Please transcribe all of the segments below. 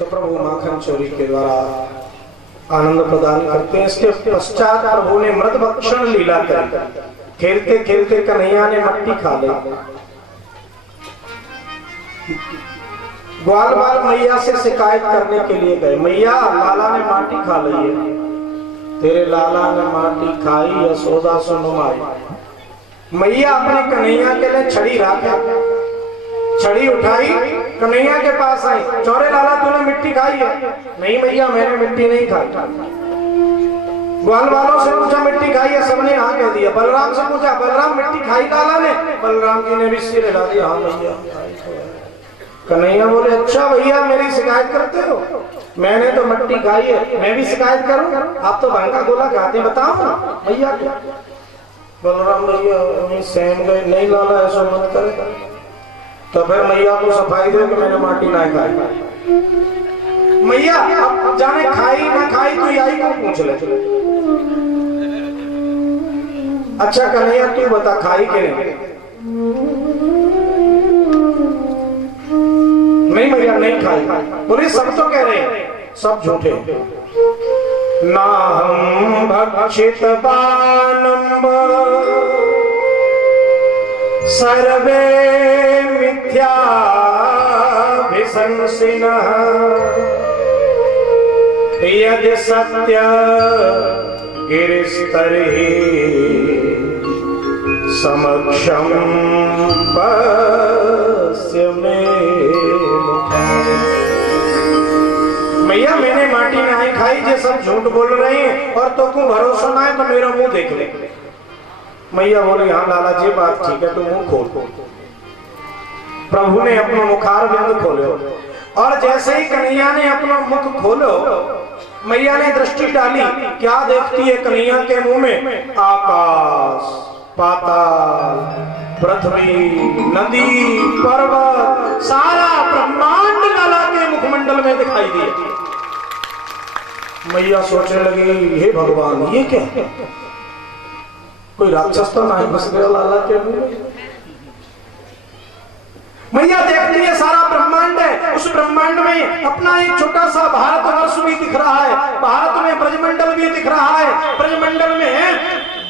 तो प्रभु माखन चोरी के द्वारा आनंद प्रदान करते हैं। इसके पश्चात प्रभु ने मृत भक्षण लीला करी। खेलते खेलते कन्हैया ने मट्टी खा ली। ग्वाल बाल मैया से शिकायत करने के लिए गए, मैया लाला ने माटी खा ली है। तेरे लाला ने माटी खाई, यशोदा सुनो माई। मैया अपने कन्हैया के लिए छड़ी रखा, छड़ी उठाई, कन्हैया के पास आई। चौरे लाला तूने मिट्टी खाई है? नहीं मैया मैंने मिट्टी नहीं खाई। ग्वाल वालों से पूछा मिट्टी खाई है? सबने हाँ कह दिया। बलराम से पूछा, बलराम मिट्टी खाई लाला ने? बलराम जी ने भी सिर हिला दिया, हाँ मैया। कन्हैया बोले अच्छा भैया मेरी शिकायत करते हो? मैंने तो मिट्टी खाई है, मैं भी शिकायत करूं? आप तो भंगा गोला खाते हैं, बताओ ना भैया क्या? बलराम भैया सहम गए, नहीं लाला ऐसा मत करे। तो फिर मैया को सफाई दो कि मैंने माटी ना खाई। मैया अब जाने खाई ना खाई तो यही को पूछ ले। अच्छा कन्हैया तू बता खाई के नहीं? नहीं भैया नहीं खाई। बोले सब तो कह रहे हैं, सब झूठे। ना हम भक्षित बानम्ब सर्वे मिथ्या विशंसिनः यदि सत्य गिरिस्तर्हि समक्षं पश्य मे। मैया मैंने माटी नहीं खाई, जे सब झूठ बोल रहे हैं और तो को भरोसा ना है तो मेरा मुंह देख ले। मैया बोली हाँ लाला जी बात ठीक है, तू मुंह खोल। प्रभु ने अपना मुखार बिंद खोलो और जैसे ही कन्हैया ने अपना मुख खोलो, मैया ने दृष्टि डाली। क्या देखती है कन्हैया के मुंह में? आकाश, पाताल, पृथ्वी, नदी, पर्वत, सारा ब्रह्मांड लाला के मुखमंडल में दिखाई दिया। मैया सोचने लगी हे भगवान ये क्या? कोई राक्षस तो नहीं घुस गया लाला के मुंह में? मैया देखती है सारा ब्रह्मांड है, उस ब्रह्मांड में अपना एक छोटा सा भारतवर्ष भी दिख रहा है, भारत में ब्रजमंडल भी दिख रहा है, ब्रजमंडल में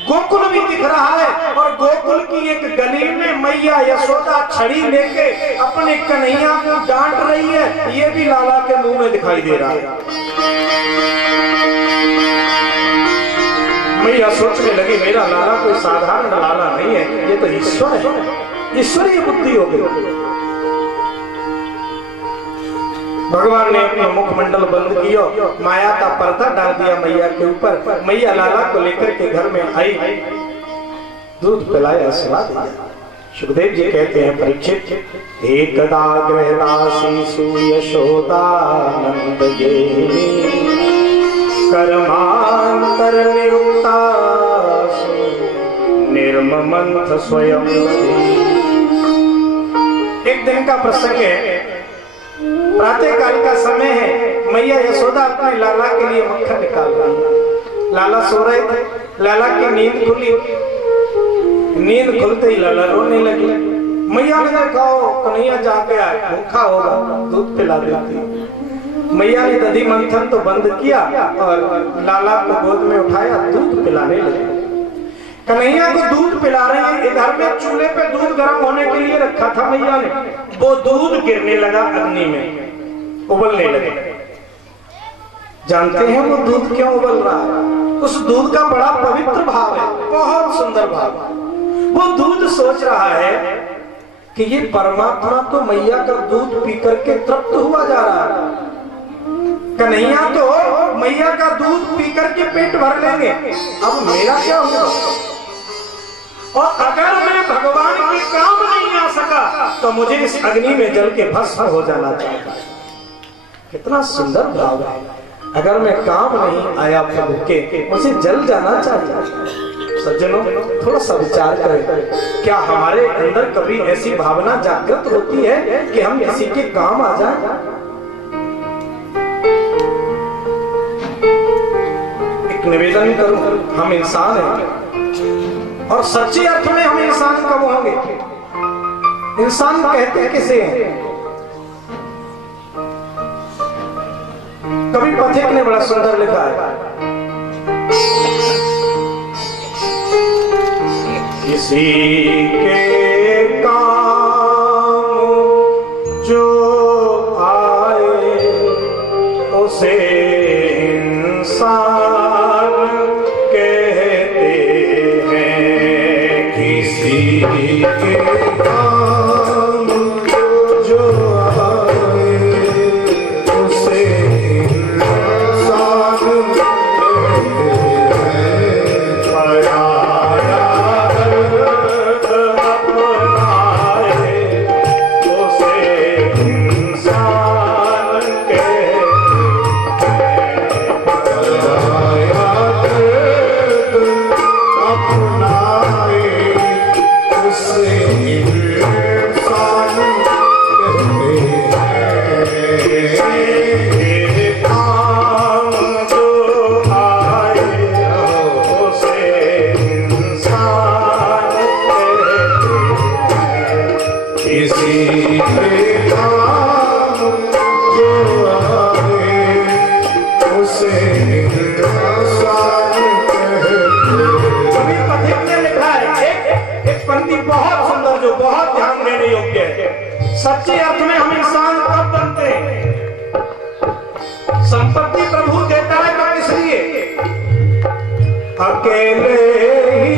गोकुल भी दिख रहा है और गोकुल की एक गली में मैया यशोदा छड़ी लेके अपने कन्हैया को डांट रही है। ये भी लाला के मुंह में दिखाई दे रहा है। मैया सोचने लगी मेरा लाला कोई साधारण लाला नहीं है, ये तो ईश्वर है, ईश्वरीय बुद्धि हो गई। भगवान ने अपना मुखमंडल बंद किया, माया का पर्दा डाल दिया मैया के ऊपर। मैया लाला को लेकर के घर में आई, दूध पिलाया, स्वाद दिया। सुखदेव जी कहते हैं परीक्षित एकदा गृहदासी यशोदानंद देवी कर्मांतर निरुक्ता निर्ममंथ स्वयं। एक दिन का प्रसंग है, प्रातः काल का समय है। मैया यशोदा अपने लाला के लिए मक्खन निकाल रही। लाला सो रहे थे, लाला की नींद खुली। नींद खुलते ही लाला रोने लगी। मैया ने देखा कन्हैया जाके आया, भूखा होगा, दूध पिला देती। मैया ने दधी मंथन तो बंद किया और लाला को गोद में उठाया, दूध पिलाने लगे। कन्हैया को दूध पिला रहे हैं, इधर में चूल्हे पे दूध गर्म होने के लिए रखा था मैया ने। वो दूध गिरने लगा अग्नि में, उबलने लगे। जानते हैं वो दूध क्यों उबल रहा है? उस दूध का बड़ा पवित्र भाव है, बहुत सुंदर भाव। वो दूध सोच रहा है कि ये परमात्मा तो मैया का दूध पी करके तृप्त हुआ जा रहा है, कन्हैया तो मैया का दूध पी करके पेट भर लेंगे, अब मेरा क्या होगा? और अगर मैं भगवान के काम नहीं आ सका तो मुझे इस अग्नि में जल के भस्म हो जाना चाहिए। कितना सुंदर भाव है। अगर मैं काम नहीं आया प्रभु के, मुझे जल जाना चाहिए। सज्जनों थोड़ा सा विचार करें, क्या हमारे अंदर कभी ऐसी भावना जागृत होती है कि हम किसी के काम आ जाएं? एक निवेदन करूं, हम इंसान हैं और सच्चे अर्थ में हम इंसान कब होंगे? इंसान कहते किसे हैं? कवि पथिक ने बड़ा सुंदर लिखा है, किसी के काम जो आए उसे इंसान कहते हैं। किसी के काम जो आए उसे इंसान कहते हैं। पराया अपनाए उसे इंसान कहते हैं। पराया अपनाए उसे इंसान कहते हैं। काम जो आए उसे इंसान कहते हैं। किसी के काम जो आए उसे इंसान कहते हैं। कवि पथिक ने लिखा है एक पंक्ति बहुत सुंदर जो बहुत ध्यान देने योग्य है। सच्चे अर्थ में हम इंसान कब बनते हैं? संपत्ति प्रभु देता है तो किस लिए? अकेले ही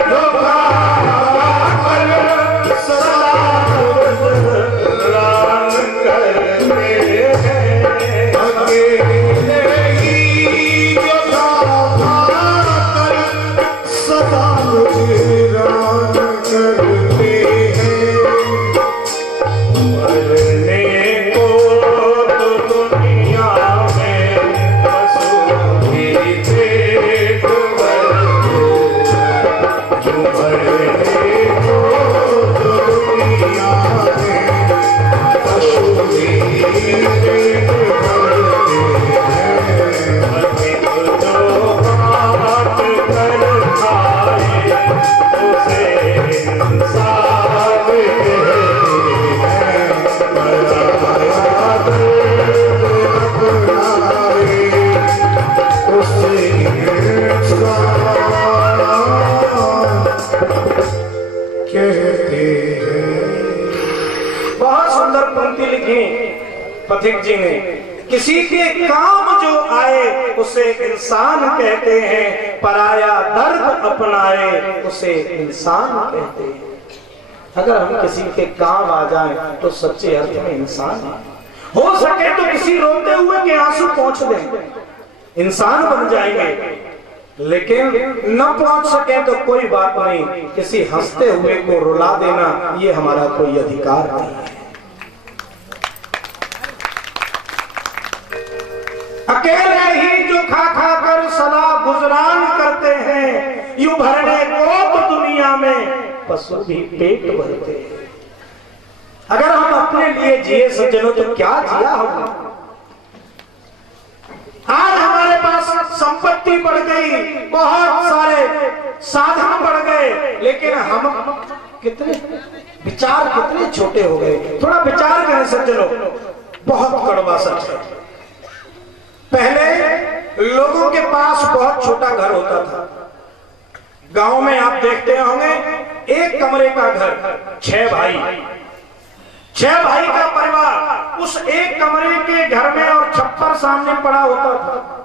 जो भाकर सदा गुजरान करते हैं। अकेले ही जो भाकर सदा गुजरान करते हैं। मरने को तो दुनिया में पशु भी पेट भरते। जो मरने को तो दुनिया में पशु भी पेट भरते हैं। अधिक जो बात कर खाए उसे इंसान कहते हैं। उसे कहते हैं। बहुत सुंदर पंक्ति लिखी पथिक जी ने, किसी के काम जो आए उसे इंसान कहते हैं। पराया दर्द अपनाए उसे इंसान कहते हैं। अगर हम किसी के काम आ जाएं तो सच्चे अर्थ में इंसान हैं। हो सके तो किसी रोते हुए के आंसू पहुंच दें, इंसान बन जाएंगे। लेकिन न पहुंच सके तो कोई बात नहीं, किसी हंसते हुए को रुला देना ये हमारा कोई अधिकार नहीं है। अकेले ही जो खा खा कर सदा गुजरान करते हैं। यूं भरने को तो दुनिया में पशु भी पेट भरते हैं। अगर हम अपने लिए जिए सज्जनों तो क्या जिया हमने? आज हमारे पास संपत्ति बढ़ गई, बहुत सारे साधन बढ़ गए, लेकिन हम कितने विचार कितने छोटे हो गए। थोड़ा विचार करें सज्जनों, बहुत कड़वा सच है। पहले लोगों के पास बहुत छोटा घर होता था। गांव में आप देखते होंगे एक कमरे का घर, 6 भाई, 6 भाई का परिवार उस एक कमरे के घर में, और छप्पर सामने पड़ा होता था।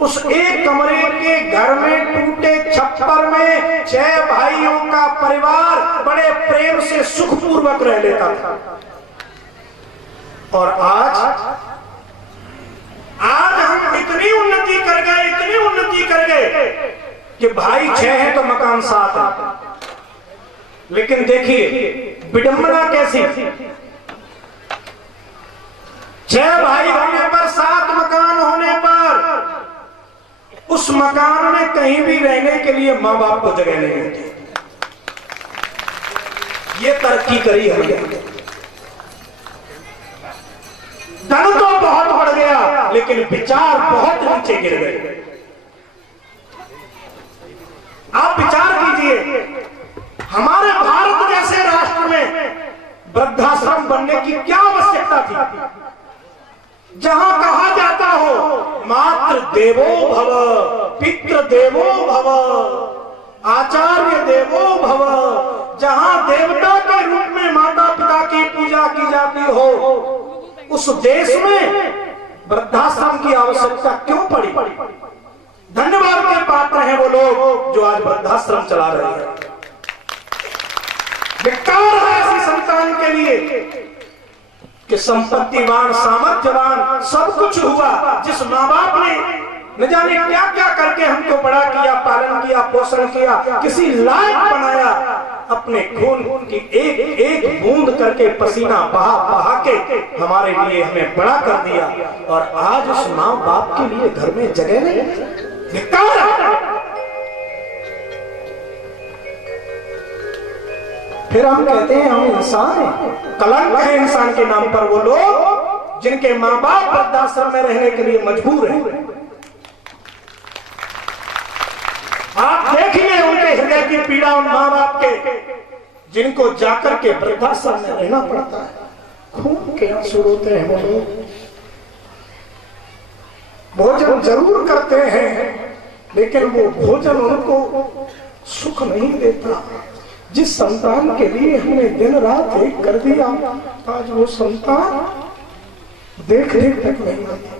उस एक कमरे के घर में टूटे छप्पर में 6 भाइयों का परिवार बड़े प्रेम से सुखपूर्वक रह लेता था। और आज हम इतनी उन्नति कर गए, इतनी उन्नति कर गए कि भाई 6 हैं तो मकान 7 है। लेकिन देखिए विडंबना कैसी, 6 भाई होने पर 7 मकान होने पर उस मकान में कहीं भी रहने के लिए माँ बाप को जगह नहीं होती। ये तरक्की करी हमने। धन तो बहुत बढ़ गया लेकिन विचार बहुत नीचे गिर गए। आप विचार कीजिए, हमारे भारत जैसे राष्ट्र में वृद्धाश्रम बनने की क्या आवश्यकता थी? जहां कहा जाता हो मातृ देवो भव, पितृ देवो भव, आचार्य देवो भव, जहां देवता के रूप में माता पिता की पूजा की जाती हो, उस देश में वृद्धाश्रम की आवश्यकता क्यों पड़ी? धन्यवाद के पात्र हैं वो लोग जो आज वृद्धाश्रम चला रहे हैं। धिक्कार है ऐसी संतान के लिए कि संपत्तिवान, सामर्थ्यवान सब कुछ हुआ, जिस माँ बाप ने न जाने क्या क्या करके हमको बड़ा किया, पालन किया, पोषण किया, किसी लायक बनाया, अपने खून की एक एक बूंद करके पसीना बहा बहा के हमारे लिए हमें बड़ा कर दिया, और आज उस माँ बाप के लिए घर में जगह नहीं। फिर हम कहते हैं हम इंसान हैं। कलंक है इंसान के नाम पर वो लोग जिनके माँ बाप वृद्धाश्रम में रहने के लिए मजबूर हैं। आप देखिए उनके हृदय की पीड़ा उन माँ बाप के जिनको जाकर के वृद्धाश्रम में रहना पड़ता है। खून के आंसू रोते हैं वो लोग। भोजन जरूर करते हैं लेकिन वो भोजन उनको सुख नहीं देता। जिस संतान के लिए हमने दिन रात एक कर दिया, आज वो संतान देख रेख तक नहीं आती।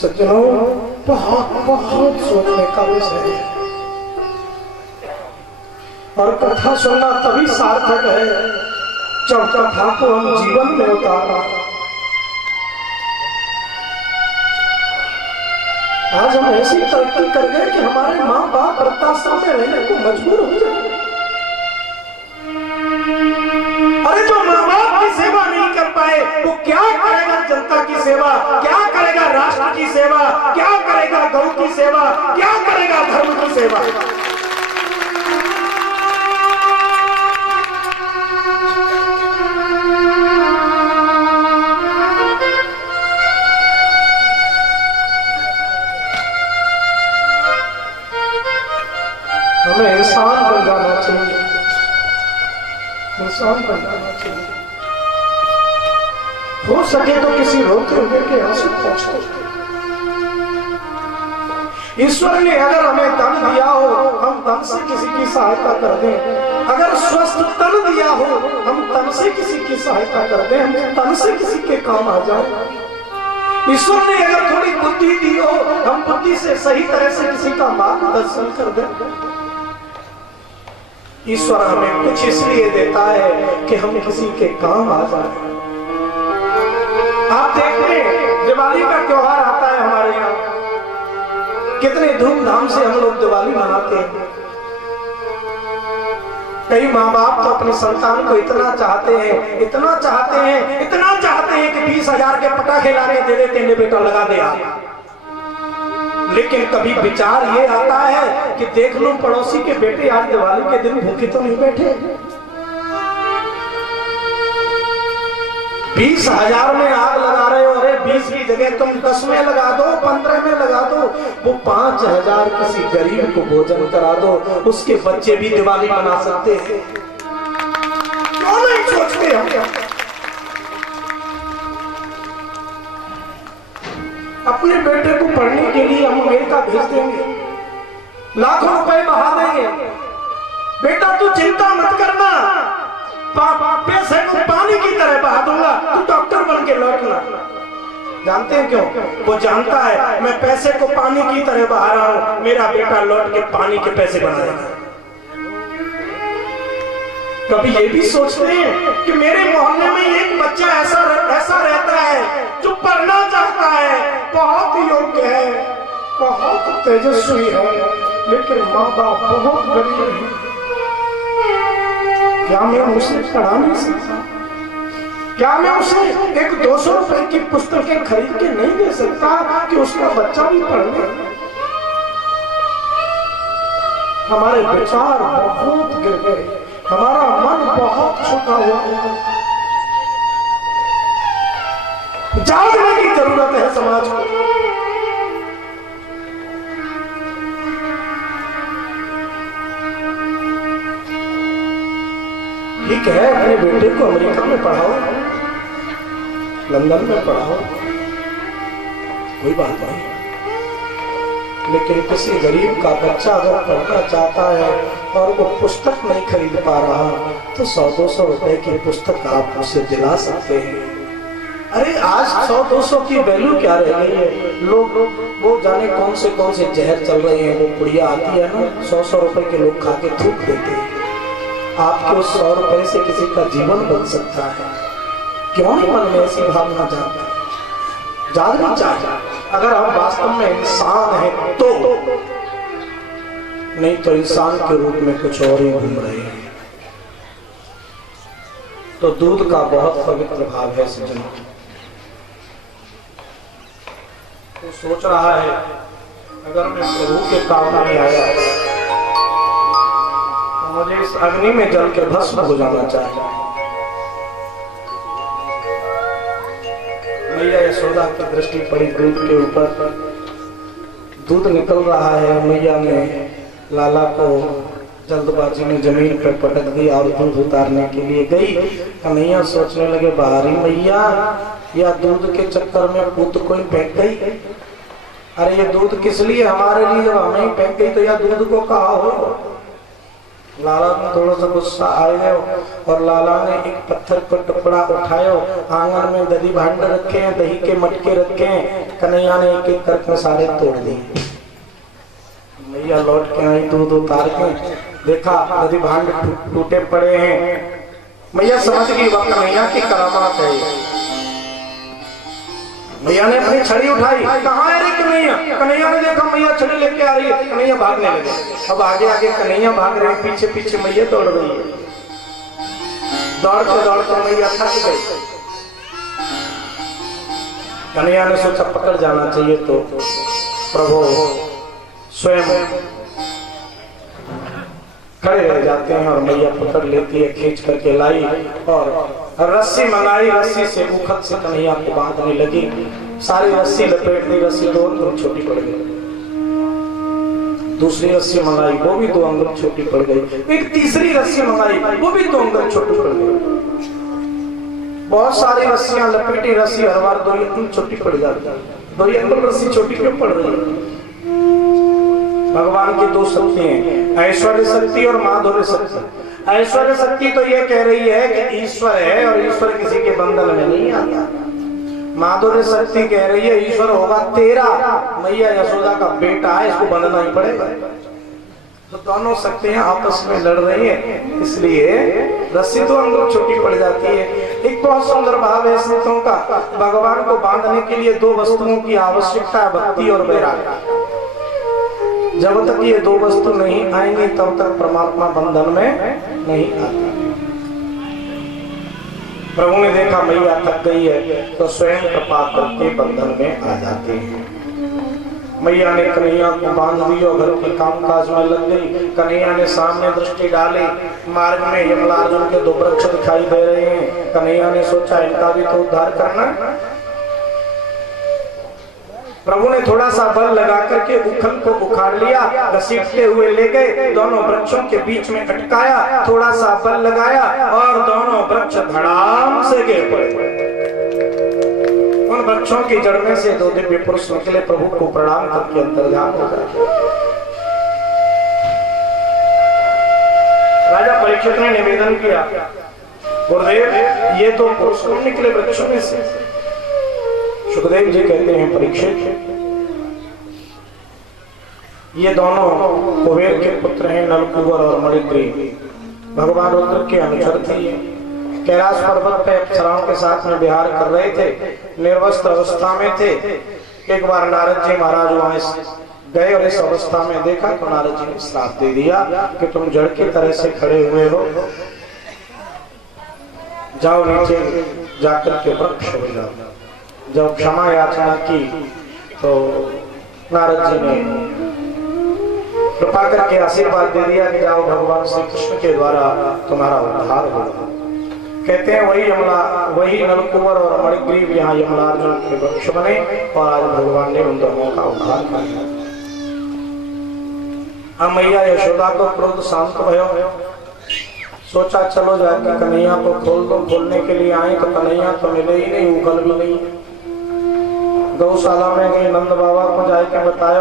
सज्जनों, बहुत बहुत सोचने का विषय है, और कथा सुनना तभी सार्थक है जब कथा को हम जीवन में उतारा। आज हम ऐसी तरक्की कर गए कि हमारे माँ बाप वृद्धाश्रम में रहने को मजबूर हो जाए। अरे जो माँ बाप की सेवा नहीं कर पाए वो क्या करेगा? जनता की सेवा क्या करेगा? राष्ट्र की सेवा क्या करेगा? गौ की सेवा क्या करेगा? धर्म की सेवा। हमें इंसान बन जाना चाहिए, इंसान बन जाना चाहिए। हो सके तो किसी रोते हुए के आंसू पोंछो। ईश्वर ने अगर हमें तन दिया हो, हम तन से किसी की सहायता कर दें। अगर स्वस्थ तन दिया हो, हम तन से किसी की सहायता कर दें, हम तन से किसी के काम आ जाए। ईश्वर ने अगर थोड़ी बुद्धि दी हो, हम बुद्धि से सही तरह से किसी का मार्गदर्शन कर दें। ईश्वर हमें कुछ इसलिए देता है कि हम किसी के काम आ जाए। आप देखते दिवाली का त्योहार आता है हमारे यहाँ, कितने धूमधाम से हम लोग दिवाली मनाते हैं। कई माँ बाप तो अपनी संतान को इतना चाहते हैं, इतना चाहते हैं, इतना चाहते हैं कि 20,000 के पटाखे लाके दे देते हैं, बेटा लगा दे आप। लेकिन कभी विचार ये आता है कि देख लो पड़ोसी के बेटे आज दिवाली के दिन भूखे तो नहीं बैठे। 20,000 में आग लगा रहे हो, अरे 20 की जगह तुम 10 में लगा दो, 15 में लगा दो, वो 5,000 किसी गरीब को भोजन करा दो, उसके बच्चे भी दिवाली मना सकते हैं। क्यों नहीं सोचते हम? अपने बेटे को पढ़ने के लिए हम अमेरिका भेज देंगे, लाखों रुपए बहा देंगे। बेटा तू चिंता मत करना, पैसे को पानी की तरह बहा दूंगा, तू डॉक्टर बन के लौटना। जानते हैं क्यों? वो जानता है मैं पैसे को पानी की तरह बहा रहा हूं, मेरा बेटा लौट के पानी के पैसे बनाएगा। कभी ये भी सोचते हैं कि मेरे मोहल्ले में एक बच्चा ऐसा रहता है जो पढ़ना चाहता है, बहुत योग्य है, बहुत तेजस्वी है, लेकिन माँ बाप बहुत गरीब है। क्या मैं उसे पढ़ा नहीं सकता? क्या मैं उसे एक 200 रुपए की पुस्तकें खरीद के नहीं दे सकता कि उसका बच्चा भी पढ़ ले? हमारे विचार बहुत गिर गए, हमारा मन बहुत छुटा हुआ है। जागने की जरूरत है समाज को। ठीक है, अपने बेटे को अमेरिका में पढ़ाओ, लंदन में पढ़ाओ, कोई बात नहीं, लेकिन किसी गरीब का बच्चा अगर पढ़ना चाहता है और वो पुस्तक नहीं खरीद पा रहा तो 100-200 रुपए की पुस्तक आप उसे दिला सकते हैं। अरे आज 100-200 की वैल्यू क्या रह गई है। लोग वो जाने कौन से जहर चल रहे हैं, वो पुड़िया आती है ना, 100 रुपए के लोग खा के थूक देते हैं। आपके उस 100 रुपए से किसी का जीवन बन सकता है। क्यों नहीं मन में ऐसी भावना जागनी चाहिए। अगर हम वास्तव में इंसान हैं तो, नहीं तो इंसान के रूप में कुछ और ही घूम रहे हैं। तो दूध का बहुत पवित्र भाव है सज्जन। तो सोच रहा है अगर मैं प्रभु के काम में आया तो मुझे इस अग्नि में जल के भस्म हो जाना चाहिए। मैया यशोदा की दृष्टि पड़ी दूध के ऊपर, दूध निकल रहा है। मैया ने लाला को जल्दबाजी में जमीन पर पटक दिया और दूध उतारने के लिए गई। कन्हैया सोचने लगे बाहरी मैया या दूध के चक्कर में पूत कोई फेंक गई। अरे ये दूध किस लिए, हमारे लिए, जब हमें ही फेंक गई तो या दूध को कहा हो। लाला में थोड़ा सा गुस्सा आया और लाला ने एक पत्थर पर टुकड़ा उठाया, आंगन में दही भांड रखे हैं, दही के मटके रखे हैं। कन्हैया ने एक एक करके सारे तोड़ दिए। मैया लौट के आई, दूध उतार के देखा दही भांड टूटे पड़े हैं। मैया समझ गई वह कन्हैया की करामात है। मैया ने अपनी छड़ी उठाई, कहाँ है रे कन्हैया। कन्हैया ने देखा मैया छड़ी लेके आ रही है, कन्हैया भागने लगे। अब आगे आगे कन्हैया भाग रहे, पीछे पीछे मैया दौड़ रही है। दौड़ते दौड़ते मैया थक गई। कन्हैया ने सोचा पकड़ जाना चाहिए, तो प्रभु स्वयं खड़े रह जाते हैं और मैया पकड़ लेती है, खींच करके लाई और रस्सी मंगाई। रस्सी से उखत से कन्हैया को बांधने लगी। सारी रस्सी लपेट दी, रस्सी 2 अंगुल छोटी पड़ गई। दूसरी रस्सी मंगाई, वो भी 2 अंगुल छोटी पड़ गई। एक तीसरी रस्सी मंगाई, वो भी 2 अंगुल छोटी पड़ गई। बहुत सारी रस्सियां लपेटी, रस्सी हर बार 2 अंगुल छोटी पड़ जाती। 2 अंगुल रस्सी छोटी क्यों पड़ रही है। भगवान की 2 शक्ति हैं, ऐश्वर्य शक्ति और माधुर्य शक्ति। ऐश्वर्य शक्ति तो ये कह रही है कि ईश्वर है और ईश्वर किसी के बंधन में नहीं आता। माधुर्य शक्ति कह रही है ईश्वर होगा तेरा, मैया यशोदा का बेटा है, इसको बंधना ही पड़ेगा। तो दोनों शक्तियां आपस में लड़ रही है, इसलिए रस्सी 2 अंगुल छोटी पड़ जाती है। एक बहुत सुंदर भाव है संतों का, भगवान को बांधने के लिए 2 वस्तुओं की आवश्यकता है, भक्ति और वैराग्य। जब तक ये 2 वस्तु नहीं आएंगे तब तक परमात्मा बंधन में नहीं आता। प्रभु ने देखा मैया थक गई है तो स्वयं कृपा करके बंधन में आ जाते हैं। मैया ने कन्हैया को बांध दिया, घर के कामकाज में लग गई। कन्हैया ने सामने दृष्टि डाली, मार्ग में यमलार्जुन के 2 वृक्ष दिखाई दे रहे हैं। कन्हैया ने सोचा इनका भी तो उद्धार करना। प्रभु ने थोड़ा सा बल लगा करके उखल को उखाड़ लिया, घसीटते हुए ले गए, दोनों वृक्षों के बीच में अटकाया, थोड़ा सा बल लगाया और दोनों वृक्ष धड़ाम से गिर पड़े। उन वृक्षों की जड़ में से 2 दिव्य पुरुष निकले, प्रभु को प्रणाम करके अंतर्धान हो गए। राजा परीक्षित ने निवेदन किया, गुरुदेव ये तो पुरुष कौन निकले वृक्षों में से। सुखदेव जी कहते हैं परीक्षित ये दोनों कुबेर के पुत्र हैं, नलकुबर और मणिग्रीव। भगवान रुद्र के अनुचर थे। कैलाश पर्वत पे अप्सराओं के साथ में विहार कर रहे थे, निर्वस्त्र अवस्था में थे। एक बार नारद जी महाराज वहां गए और इस अवस्था में देखा तो नारद जी ने श्राप दे दिया कि तुम जड़ की तरह से खड़े हुए हो, जाओ नीचे जाकर के वृक्ष हो जाओ। जब क्षमा याचना की तो नारद जी ने कृपा करके आशीर्वाद दे दिया कि जाओ भगवान श्री कृष्ण के द्वारा तुम्हारा उद्धार होगा। कहते हैं वही नलकुबर और मणिग्रीव यहाँ यमलार्जुन के वृक्ष बने और आज भगवान ने उन दोनों का उद्धार किया। अब मैया यशोदा को क्रोध शांत भयो, सोचा चलो जाके कन्हैया को खोल दो। खोलने के लिए आए तो कन्हैया तो मिले ही नहीं, उगल भी नहीं। गौशाला में गए, नंद बाबा को जाके बताया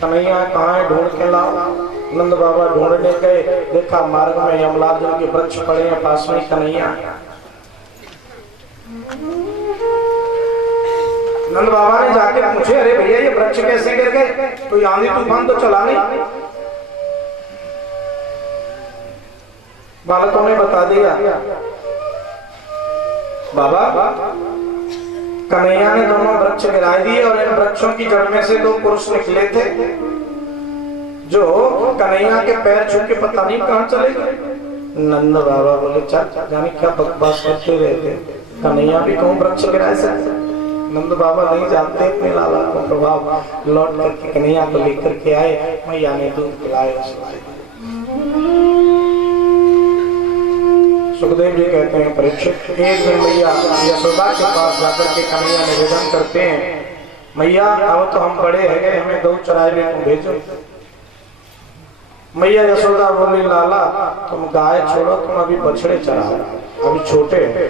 कन्हैया कहाँ है, ढूंढ के लाओ। नंद बाबा ढूंढने गए, देखा मार्ग में यमलार्जुन के वृक्ष पड़े हैं, पास में कन्हैया। नंद बाबा ने जाके पूछे, अरे भैया ये वृक्ष कैसे गिर गए, कोई आंधी तूफान तो चला नहीं? बालकों ने बता दिया, बाबा कन्हैया ने दोनों वृक्ष गिरा दिए और इन वृक्षों की जड़ में से दो पुरुष निकले थे जो कन्हैया के पैर छू के पता नहीं कहां चले गए। नंद बाबा बोले, चल जाने क्या बकवास करते रहते, कन्हैया भी कहूं वृक्ष गिराए सकते। नंद बाबा नहीं जानते अपने लाला को प्रभाव। लौट करके कन्हैया को लेकर के आए, मैया ने दूध पिलाया। सुखदेव जी कहते हैं, परीक्षित एक दिन मैया यशोदा के पास जाकर के कन्हैया निवेदन करते हैं, मैया अब तो हम बड़े हैं गए, हमें गौ चराने को भेजो। मैया यशोदा बोली, लाला तुम गाय छोड़ो, तुम अभी बछड़े चराओ, अभी छोटे हैं।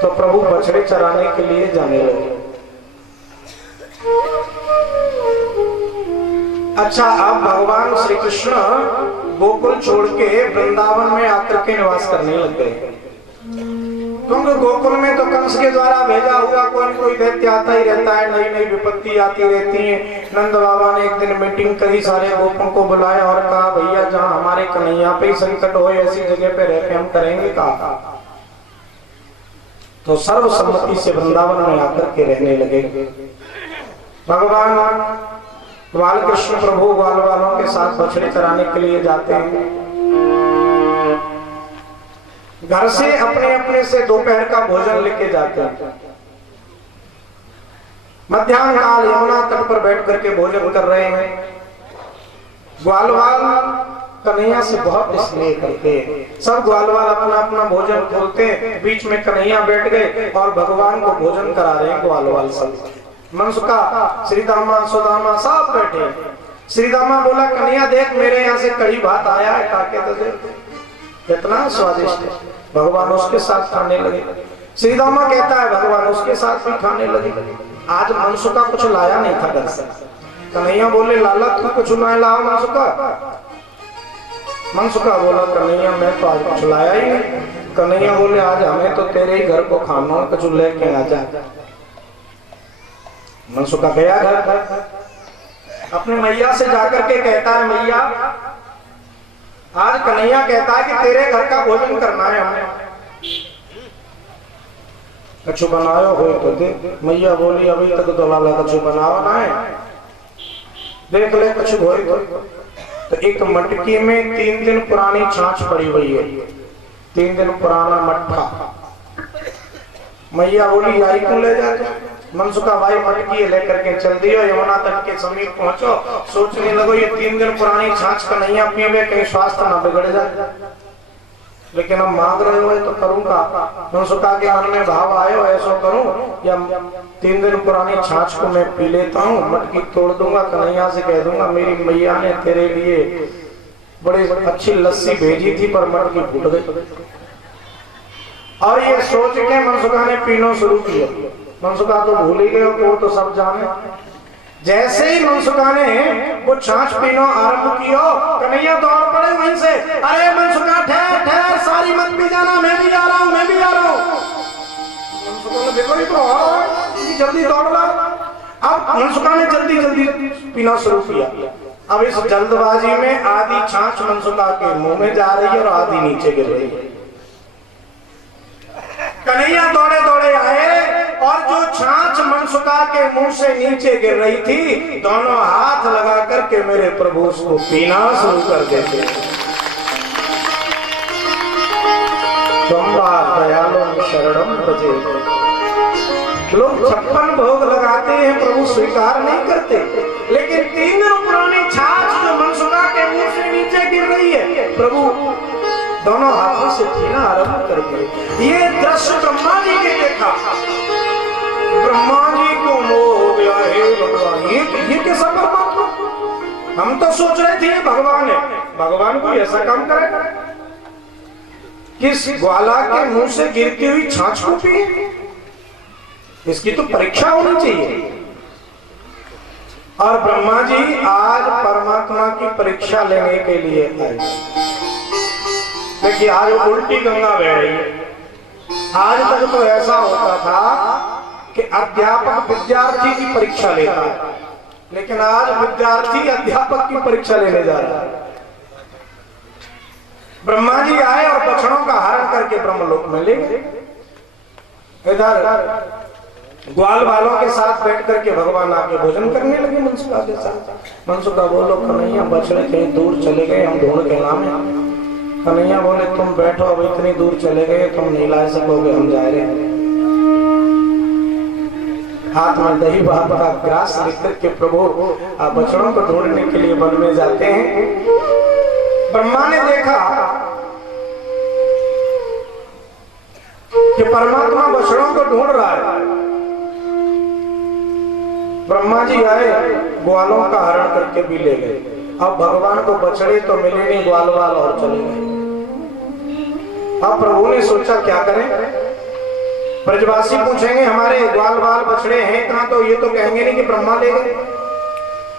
तो प्रभु बछड़े चराने के लिए जाने लगे। अच्छा, अब भगवान श्री कृष्ण गोकुल छोड़ के वृंदावन में आकर के निवास करने लग गए, क्योंकि गोकुल में तो कंस के द्वारा भेजा हुआ कोई दैत्य आता ही रहता है, नई नई विपत्ति आती रहती है। नंद बाबा ने एक दिन मीटिंग करी, सारे गोपों को बुलाया और कहा, भैया जहाँ हमारे कन्हैया पे ही संकट हो ऐसी जगह पे रह के हम करेंगे कहा। तो सर्वसम्मति से वृंदावन में आकर के रहने लगे। भगवान बाल कृष्ण प्रभु बाल वालों के साथ बछड़े चराने के लिए जाते हैं। घर से अपने अपने से दोपहर का भोजन लेके जाते हैं। मध्याह्न काल यमुना तट पर बैठ करके भोजन कर रहे हैं। ग्वालवाल कन्हैया से बहुत स्नेह करते हैं। सब ग्वालवाल अपना अपना भोजन खोलते हैं, बीच में कन्हैया बैठ गए और भगवान को भोजन करा रहे हैं ग्वालवाल सब। मनसुका, श्रीदामा, सुदामा सब बैठे। श्रीदामा बोला, कन्हैया देख मेरे यहाँ से कड़ी भात आया है, खाके तो देख कितना स्वादिष्ट है। भगवान उसके साथ खाने लगे। श्रीदामा कहता है भगवान उसके साथ भी खाने लगे। आज मनसुका कुछ लाया नहीं था घर से। कन्हैया बोले, लाला तू कुछ ना लाओ मनसुका। मनसुका बोला, कन्हैया मैं तो आज कुछ लाया ही नहीं। कन्हैया बोले, आज हमें तो तेरे ही घर को खाना, कुछ लेके आ जा। मनसुका गया घर, अपने मैया से जाकर के कहता है, मैया आज कन्हैया कहता है कि तेरे घर का भोजन करना है हमें, कछु बनायो हो तो दे। मैया बोली, अभी तक तो लाला कछु बनावा ना है, देख ले कछु हो तो। एक मटकी में 3 दिन पुरानी छाछ पड़ी हुई है, 3 दिन पुराना मट्ठा। मैया बोली, आई क्यों ले जाते। मनसुका भाई मटकी लेकर के चल दियो, यमुना तट के समीप पहुंचो। सोचने लगो ये 3 दिन पुरानी छाछ कन्हैया पीवे, कहीं स्वास्थ्य ना बिगड़ जाए। लेकिन अब मांग रहे हो तो करूंगा। मनसुका के मन में भाव आयो, ऐसा करूं या 3 दिन पुरानी छाछ को मैं पी लेता हूँ, मटकी तोड़ दूंगा, कन्हैया से कह दूंगा मेरी मैया ने तेरे लिए बड़ी अच्छी लस्सी भेजी थी पर मटकी फूट गई। और ये सोच के मनसुका ने पीना शुरू किया। मनसुका तो भूल ही गए, वो तो सब जाने। जैसे ही मनसुका ने वो छाछ पीना आरंभ किया, कन्हैया दौड़ पड़े वहीं से, अरे मनसुका ठहर ठहर, सारी मत पी जाना, मैं भी जा रहा हूँ, मैं भी जा रहा हूँ। मनसुका ने देखो ये तो जल्दी दौड़ ला। अब मनसुका ने जल्दी जल्दी पीना शुरू किया। अब इस जल्दबाजी में आधी छाछ मनसुका के मुंह में जा रही है और आधी नीचे गिर रही है। कन्हैया दौड़े दौड़े आए और जो छाछ मनसुका के मुंह से नीचे गिर रही थी, दोनों हाथ लगा करके मेरे प्रभु उसको पीना शुरू कर देते। दयालु शरणम भजे। लोग 56 भोग लगाते हैं, प्रभु स्वीकार नहीं करते, लेकिन 3 दिन पुरानी छाछ जो मनसुका के मुंह से नीचे गिर रही है, प्रभु दोनों हाथों से पीना आरंभ कर दिए। ये दृश्य ब्रह्मा जी ने देखा। ब्रह्मा जी को मोह हो गया, हे भगवान ये कैसा परमात्मा। हम तो सोच रहे थे भगवान है, भगवान कोई ऐसा काम करे। किस ग्वाला के मुंह से गिरती हुई छाछ को पिए? इसकी तो परीक्षा होनी चाहिए। और ब्रह्मा जी आज परमात्मा की परीक्षा लेने के लिए आए। देखिए आज उल्टी गंगा बह रही है। आज तक तो ऐसा होता था कि अध्यापक विद्यार्थी की परीक्षा लेता है, लेकिन आज विद्यार्थी अध्यापक की परीक्षा लेने जा रहा है। ब्रह्मा जी आए और बछड़ों का हरण करके ब्रह्मलोक में ले गए। इधर ग्वाल वालों के साथ बैठ करके भगवान आके भोजन करने लगे मनसुखा के साथ। मनसुखा बोलो कन्हैया बछड़े कहीं दूर चले गए, हम ढूंढ के लाए। कन्हैया बोले तुम बैठो, अब इतनी दूर चले गए तुम नहीं ला सकोगे, हम जा रहे हैं। हाथ में दही भात का ग्रास लेकर के प्रभु बछड़ों को ढूंढने के लिए वन में जाते हैं। ब्रह्मा ने देखा कि परमात्मा बछड़ों को ढूंढ रहा है। ब्रह्मा जी आए, ग्वालों का हरण करके भी ले गए। अब भगवान को बछड़े तो मिले नहीं, ग्वाल वाल और चले गए। अब प्रभु ने सोचा क्या करें। ब्रजवासी पूछेंगे हमारे ग्वाल वाल बछड़े हैं कहां, तो ये तो कहेंगे नहीं कि ब्रह्मा ले गए।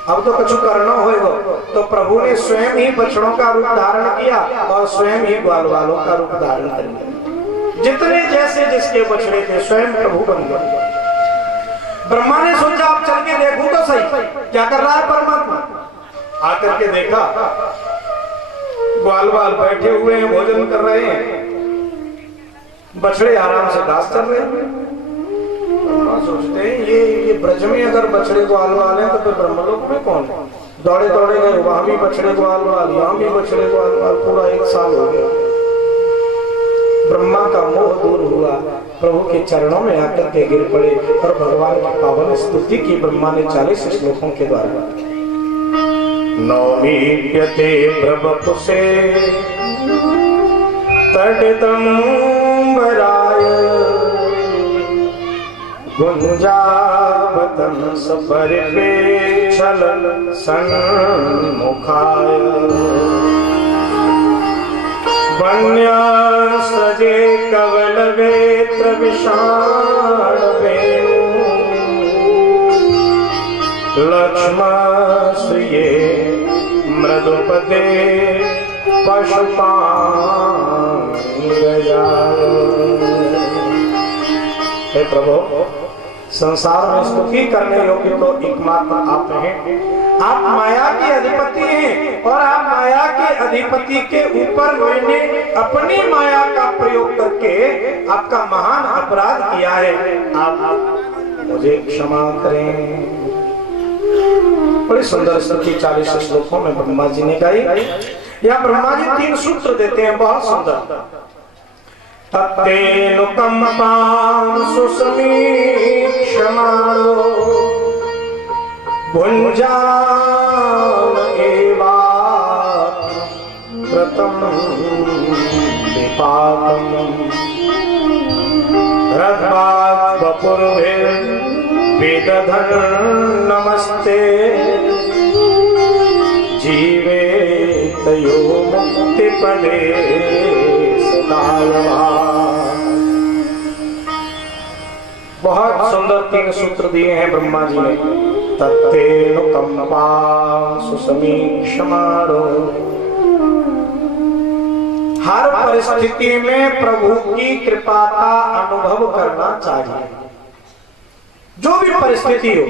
अब तो कुछ करना होगा। तो प्रभु ने स्वयं ही बछड़ों का रूप धारण किया और स्वयं ही ग्वाल वालों का रूप धारण कर लिया। जितने जैसे जिसके बछड़े थे स्वयं प्रभु बन गए। ब्रह्मा ने सोचा अब चल के देखूं तो सही क्या कर रहा है परमात्मा। आकर के देखा ग्वाल वाल बैठे हुए हैं, भोजन कर रहे हैं, बछड़े आराम से घास चल रहे हैं। सोचते हैं ये ब्रज में अगर बछड़े ग्वाल वाल हैं तो फिर ब्रह्मलोक में कौन है। दौड़े दौड़े गए, वहां भी बछड़े ग्वाल वाल, यहाँ भी बछड़े ग्वाल वाल। पूरा 1 साल हो गया। ब्रह्मा का मोह दूर हुआ, प्रभु के चरणों में आकर के गिर पड़े और भगवान की पावन स्तुति की ब्रह्मा ने 40 श्लोकों के द्वारा। नौमीप्यते प्रभपुषे तडितंबराय गुंजावतन सपरिपेक्षल सन्मुखाय वन्यासजे कवलवेत्र विशाल वेणु लक्ष्मश्रिये मृदुपदे पशुपान हे प्रभु, संसार में स्तुति करने योग्य तो एकमात्र आप हैं। आप माया के अधिपति हैं और आप माया के अधिपति के ऊपर मैंने अपनी माया का प्रयोग करके आपका महान अपराध किया है, आप मुझे क्षमा करें। बड़ी सुंदर स्तुति 40 श्लोकों में ब्रह्मा जी ने गाई। या ब्रह्मा जी 3 सूत्र देते हैं, बहुत सुंदर। तत्तेनुकंपां सुसमीक्षमाणो भुञ्जान एवाकृतं विपाकम् रद्वात् वपुर्भिर्विदधन् नमस्ते जीवेतयो मुक्तिपदे बहुत सुंदर 3 सूत्र दिए हैं ब्रह्मा जी ने। तत्तेनुकंपां सुसमीक्षमाणो, हर परिस्थिति में प्रभु की कृपा का अनुभव करना चाहिए, जो भी परिस्थिति हो।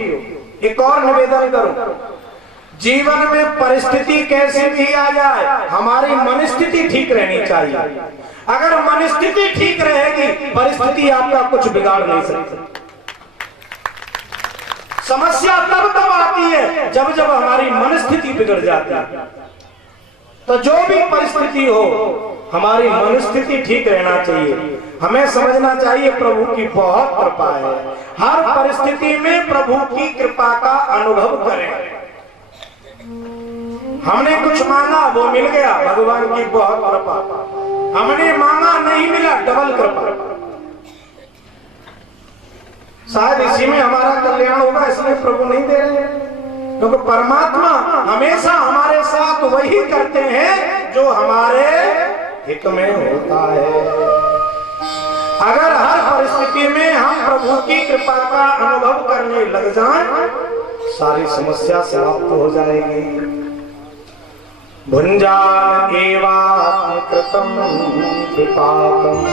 एक और निवेदन करूं, जीवन में परिस्थिति कैसी भी आ जाए, हमारी मनस्थिति ठीक रहनी चाहिए। अगर मनस्थिति ठीक रहेगी, परिस्थिति आपका कुछ बिगाड़ नहीं सकती। समस्या तब आती है जब जब हमारी मनस्थिति बिगड़ जाती है। तो जो भी परिस्थिति हो, हमारी मनस्थिति ठीक रहना चाहिए। हमें समझना चाहिए प्रभु की बहुत कृपा है। हर परिस्थिति में प्रभु की कृपा का अनुभव करें। हमने कुछ मांगा वो मिल गया, भगवान की बहुत कृपा। हमने मांगा नहीं मिला, डबल कृपा। शायद इसी में हमारा कल्याण होगा, इसलिए प्रभु नहीं दे रहे हैं, क्योंकि परमात्मा हमेशा हमारे साथ वही करते हैं जो हमारे हित में होता है। अगर हर परिस्थिति में हम प्रभु की कृपा का अनुभव करने लग जाएं, सारी समस्या समाप्त हो जाएगी। भुंजान एवात्मकृतं विपाकम्।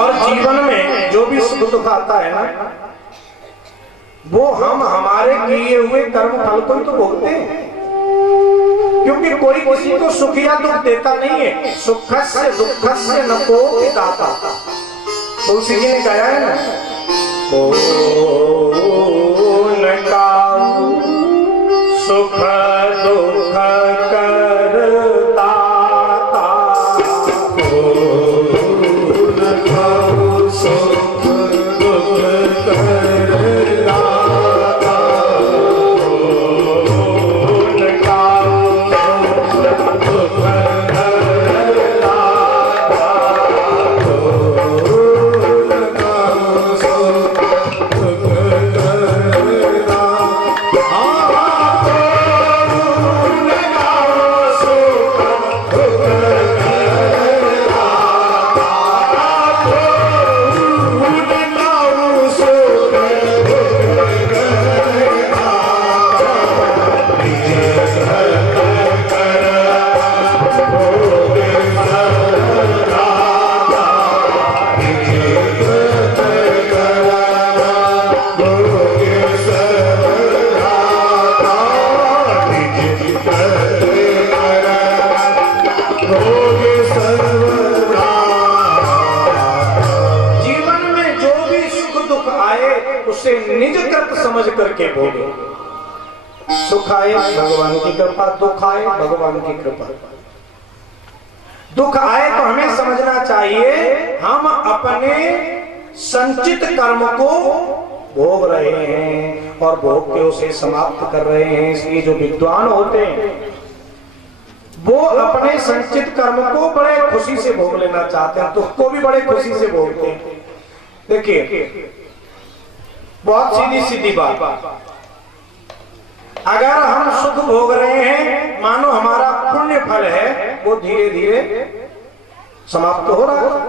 और जीवन में जो भी सुख दुख आता है ना, वो हम हमारे किए हुए कर्म फल को तो भोगते हैं। क्योंकि कोई किसी को सुख या दुख देता नहीं है। सुखस्य दुःखस्य न कोपि दाता। तुलसी जी ने कहा है ना, कौन का सुख दुख करता, सुख दुख करता, समझ करके बोले। सुख आए भगवान की कृपा, दुख आए भगवान की कृपा। दुख आए तो हमें समझना चाहिए हम अपने संचित कर्म को भोग रहे हैं और भोग के उसे समाप्त कर रहे हैं। इसलिए जो विद्वान होते हैं वो अपने संचित कर्म को बड़े खुशी से भोग लेना चाहते हैं, दुख को भी बड़े खुशी से भोगते हैं। देखिए बहुत सीधी सीधी बात, अगर हम सुख भोग रहे हैं, मानो हमारा पुण्य फल है वो धीरे धीरे समाप्त हो रहा है।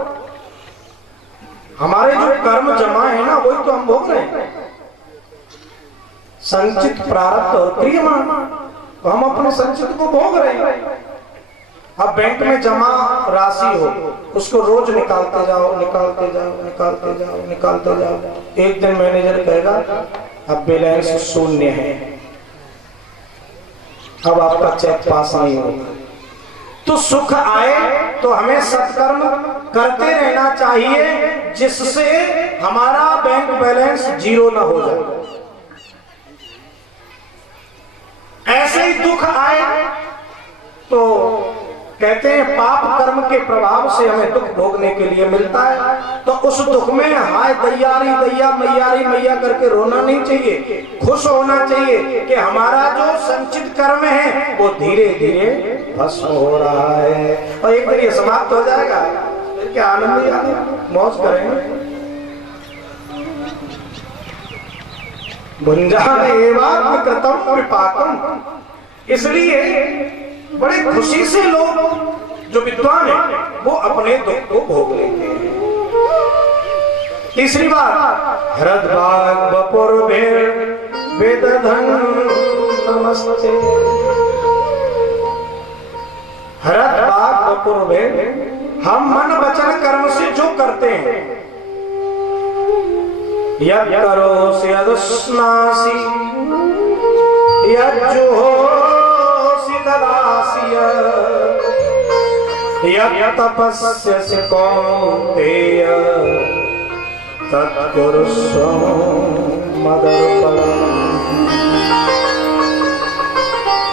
हमारे जो कर्म जमा है ना वही तो हम भोग रहे हैं। संचित प्रारब्ध और क्रियमान, तो हम अपने संचित को भोग रहे हैं। अब बैंक में जमा राशि हो, उसको रोज निकालते जाओ निकालते जाओ निकालते जाओ निकालते जाओ। एक दिन मैनेजर कहेगा अब बैलेंस शून्य है, अब आपका चेक पास नहीं होगा। तो सुख आए तो हमें सत्कर्म करते रहना चाहिए जिससे हमारा बैंक बैलेंस जीरो ना हो जाए। ऐसे ही दुख आए तो कहते हैं पाप कर्म के प्रभाव से हमें दुख भोगने के लिए मिलता है। तो उस दुख में हाय दैयारी दैया मैयारी मैया करके रोना नहीं चाहिए, खुश होना चाहिए कि हमारा जो संचित कर्म है वो धीरे धीरे भस्म हो रहा है और एक दिन ये समाप्त हो जाएगा। फिर क्या आनंद ही आनंद, मौज करेंगे। भुंजान एवात्मकृतं विपाकम्। इसलिए बड़े खुशी से लोग जो विद्वान है वो अपने दुख को भोग लेते हैं। तीसरी बात, हृदबाग बपुर वेदधन नमस्ते। हृदबाग बपुर भेद, हम मन वचन कर्म से जो करते हैं, यद करोसि यदुष्णासि यज्जुहोसि ददासि यत् तपस्यसि कौन्तेय तत्कुरुष्व मदर्पणम्।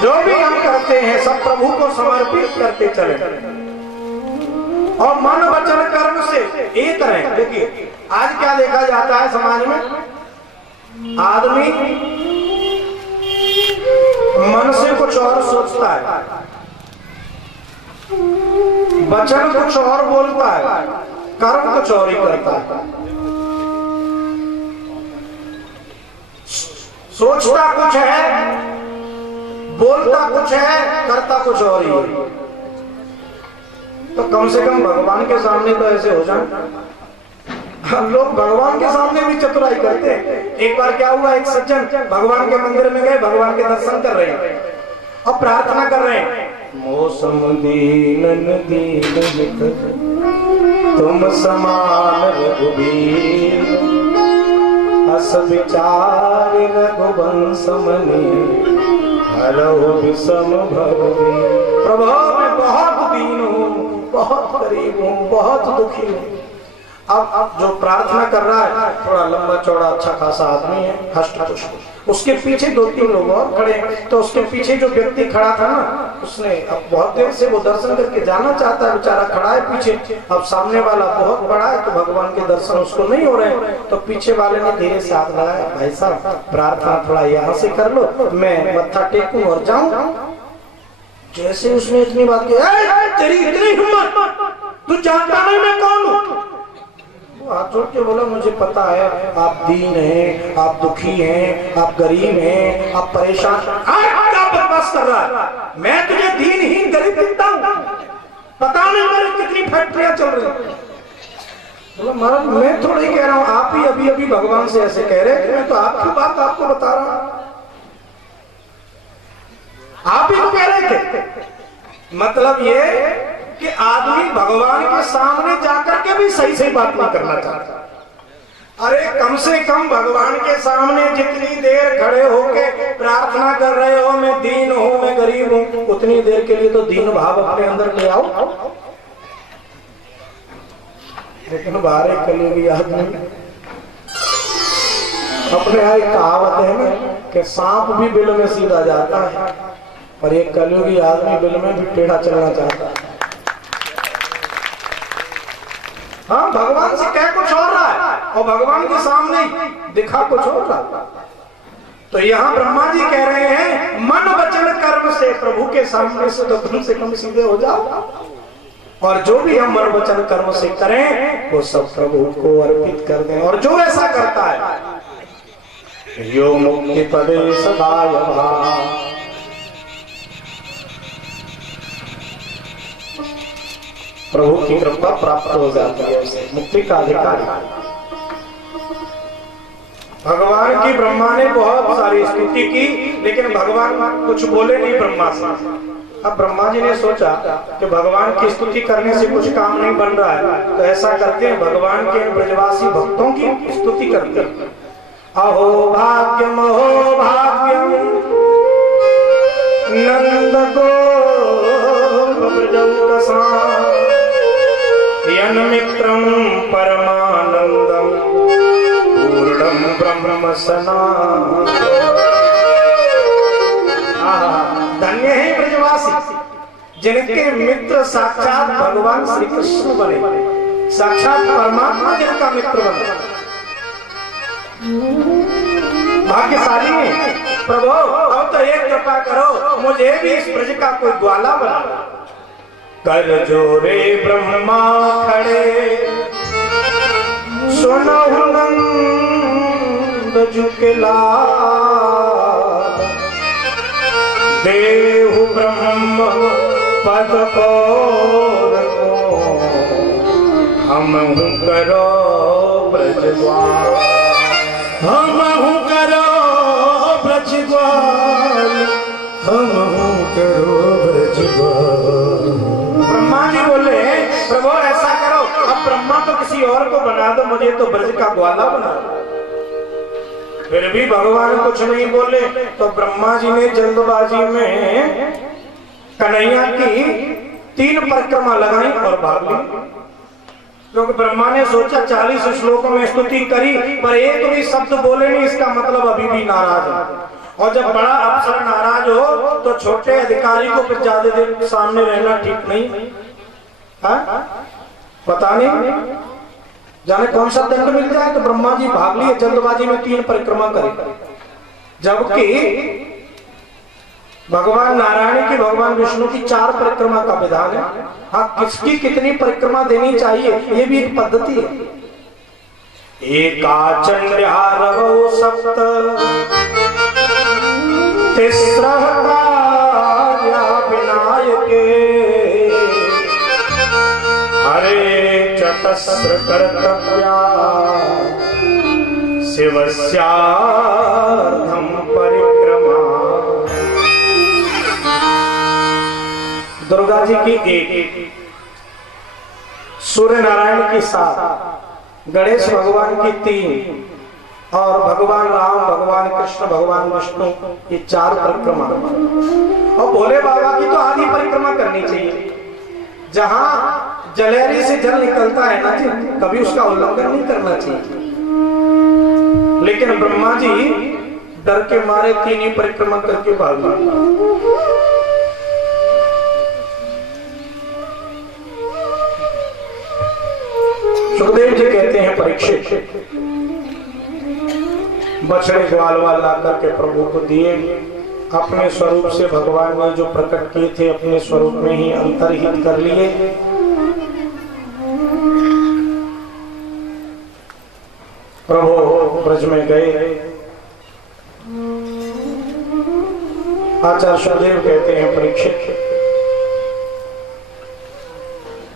जो भी हम करते हैं सब प्रभु को समर्पित करते चले और मन वचन कर्म से एक रहे। देखिए आज क्या देखा जाता है समाज में, आदमी मन से कुछ और सोचता है, वचन कुछ और बोलता है, कर्म कुछ और ही करता है। सोचता कुछ है, बोलता कुछ है करता कुछ और ही है। तो कम से कम भगवान के सामने तो ऐसे हो जाए। लोग भगवान के सामने भी चतुराई करते हैं। एक बार क्या हुआ, एक सज्जन भगवान के मंदिर में गए, भगवान के दर्शन कर रहे हैं और प्रार्थना कर रहे हैं, मौसम दीनन दीन तुम समान रघुबीर, अस विचार रघुवंश मनि हरहु विषम भवबीर। प्रभु मैं बहुत दीन हूँ, बहुत गरीब हूँ, बहुत दुखी हूँ। अब जो प्रार्थना कर रहा है थोड़ा लंबा चौड़ा अच्छा खासा आदमी है, हष्ट-पुष्ट। उसके पीछे 2-3 लोग और खड़े हैं। तो उसके पीछे जो व्यक्ति खड़ा था ना, उसने अब बहुत देर से वो दर्शन करके जाना चाहता है, बेचारा खड़ा है पीछे। अब सामने वाला बहुत बड़ा है तो भगवान के दर्शन उसको नहीं हो रहे हैं। तो पीछे वाले ने धीरे से हाथ लगाया, भाई साहब प्रार्थना थोड़ा यहाँ से कर लो, मैं मत्था टेकूं और जाऊं। जैसे उसने इतनी बात की, तेरी इतनी हिम्मत, तू जानता नहीं मैं कौन हूँ? हाथ जोड़ के बोला, मुझे पता है आप दीन हैं, आप दुखी हैं, आप गरीब हैं, आप परेशान। क्या बकवास कर रहा है? मैं तुझे दीनहीन गरीब दिखता हूँ? पता नहीं मेरी कितनी फैक्ट्रियां चल रही हैं। बोला महाराज मैं थोड़ा ही कह रहा हूँ, आप ही अभी अभी भगवान से ऐसे कह रहे थे, मैं तो आपकी बात आपको बता रहा हूँ, आप ही तो कह रहे थे। मतलब ये कि आदमी भगवान के सामने जाकर के भी सही सही बात नहीं करना चाहता। अरे कम से कम भगवान के सामने जितनी देर खड़े होके प्रार्थना कर रहे हो, मैं दीन हूं, मैं गरीब हूं, उतनी देर के लिए तो दीन भाव अपने अंदर ले आओ। लेकिन बाहर कलियुगी आदमी अपने यहाँ एक कहावत है ना कि सांप भी बिल में सीधा जाता है, और एक कलियुगी आदमी बिल में भी टेढ़ा चलना चाहता है। हाँ, भगवान से कह कुछ और रहा है और भगवान के सामने दिखा कुछ और रहा। तो यहाँ ब्रह्मा जी कह रहे हैं मन वचन कर्म से प्रभु के सामने से तो कम से कम सीधे हो जाओ, और जो भी हम मन वचन कर्म से करें वो सब प्रभु को अर्पित कर दें। और जो ऐसा करता है यो मुक्ति पदे सदाय प्रभु की कृपा प्राप्त हो जाती है, उसे मुक्ति का अधिकार। भगवान की ब्रह्मा ने बहुत सारी स्तुति की, लेकिन भगवान कुछ बोले नहीं ब्रह्मा से। अब ब्रह्मा जी ने सोचा कि भगवान की स्तुति करने से कुछ काम नहीं बन रहा है, तो ऐसा करते हैं भगवान के ब्रजवासी भक्तों की स्तुति करते हैं। अहो भाग्यम अहो भाग्यम नंद यन्मित्रं परमानंदम पूर्णं ब्रह्म सना। धन्य है ब्रजवासी जिनके मित्र साक्षात भगवान श्री कृष्ण बने, साक्षात परमात्मा जिनका मित्र बने। भाग्यशाली है। प्रभु अब तो एक कृपा करो, मुझे भी इस ब्रज का कोई ग्वाला बना। कर जोरे ब्रह्मा खड़े सुनहु नंद जुकेला, देहु ब्रह्म पद और हम करो ब्रजद्वार, हम करो ब्रजद्वार, हम करो ब्रजद्वार। ब्रह्मा जी बोले प्रभु ऐसा करो, अब ब्रह्मा तो किसी और को बना दो, मुझे तो ब्रज का ग्वाला बना दो। फिर भी भगवान कुछ नहीं बोले, तो ब्रह्मा जी ने जल्दबाजी में कन्हैया की 3 परिक्रमा लगाई और भाग ली। क्योंकि ब्रह्मा ने सोचा 40 श्लोकों में स्तुति करी पर एक भी शब्द बोले नहीं, इसका मतलब अभी भी नाराज है। और जब बड़ा अफसर नाराज हो तो छोटे अधिकारी को फिर ज्यादा देर सामने रहना ठीक नहीं। पता नहीं जाने कौन सा दंड मिल जाए। तो ब्रह्मा जी भाग लिए, जल्दबाजी में 3 परिक्रमा करी, जबकि भगवान नारायण की भगवान विष्णु की 4 परिक्रमा का विधान है। हाँ, किसकी कितनी परिक्रमा देनी चाहिए ये भी एक पद्धति है। एका चंद्रहारवो सप्त तिस्रः हरे चतस्र कर्तव्या शिवस्यार्धं परिक्रमा। दुर्गा जी की एक, सूर्य नारायण की 7, गणेश भगवान की 3 और भगवान राम, भगवान कृष्ण, भगवान विष्णु, ये 4 परिक्रमा। और भोले बाबा की तो आधी परिक्रमा करनी चाहिए। जहां जलेरी से जल निकलता है ना जी, कभी उसका उल्लंघन नहीं करना चाहिए। लेकिन ब्रह्मा जी डर के मारे 3 ही परिक्रमा करके भाग गए। सुखदेव जी कहते हैं, परीक्षित, बछड़े ग्वाल वाल ला करके प्रभु को दिए। अपने स्वरूप से भगवान ने जो प्रकट किए थे अपने स्वरूप में ही अंतर्हित कर लिए। प्रभु ब्रज में गए। आचार्य सुखदेव कहते हैं, परीक्षित,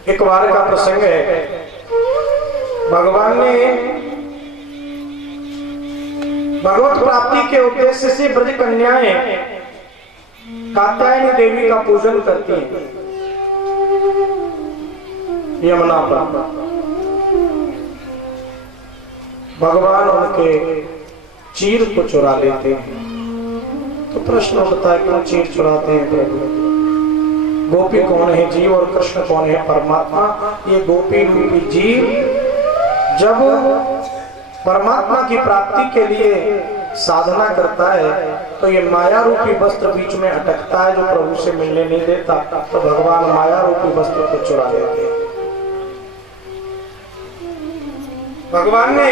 एक बार का प्रसंग है। भगवान ने भगवत प्राप्ति के उद्देश्य से ब्रज कन्याएं कात्यायनी देवी का पूजन करती हैं यमुना पर। भगवान उनके चीर को चुरा लेते हैं। तो प्रश्न उठता है, क्यों चीर चुराते हैं प्रभु? गोपी कौन है जीव और कृष्ण कौन है परमात्मा? ये गोपी रूपी जीव जब परमात्मा की प्राप्ति के लिए साधना करता है तो ये माया रूपी वस्त्र बीच में अटकता है जो प्रभु से मिलने नहीं देता। तो भगवान माया रूपी वस्त्र को चुरा लेते हैं। भगवान ने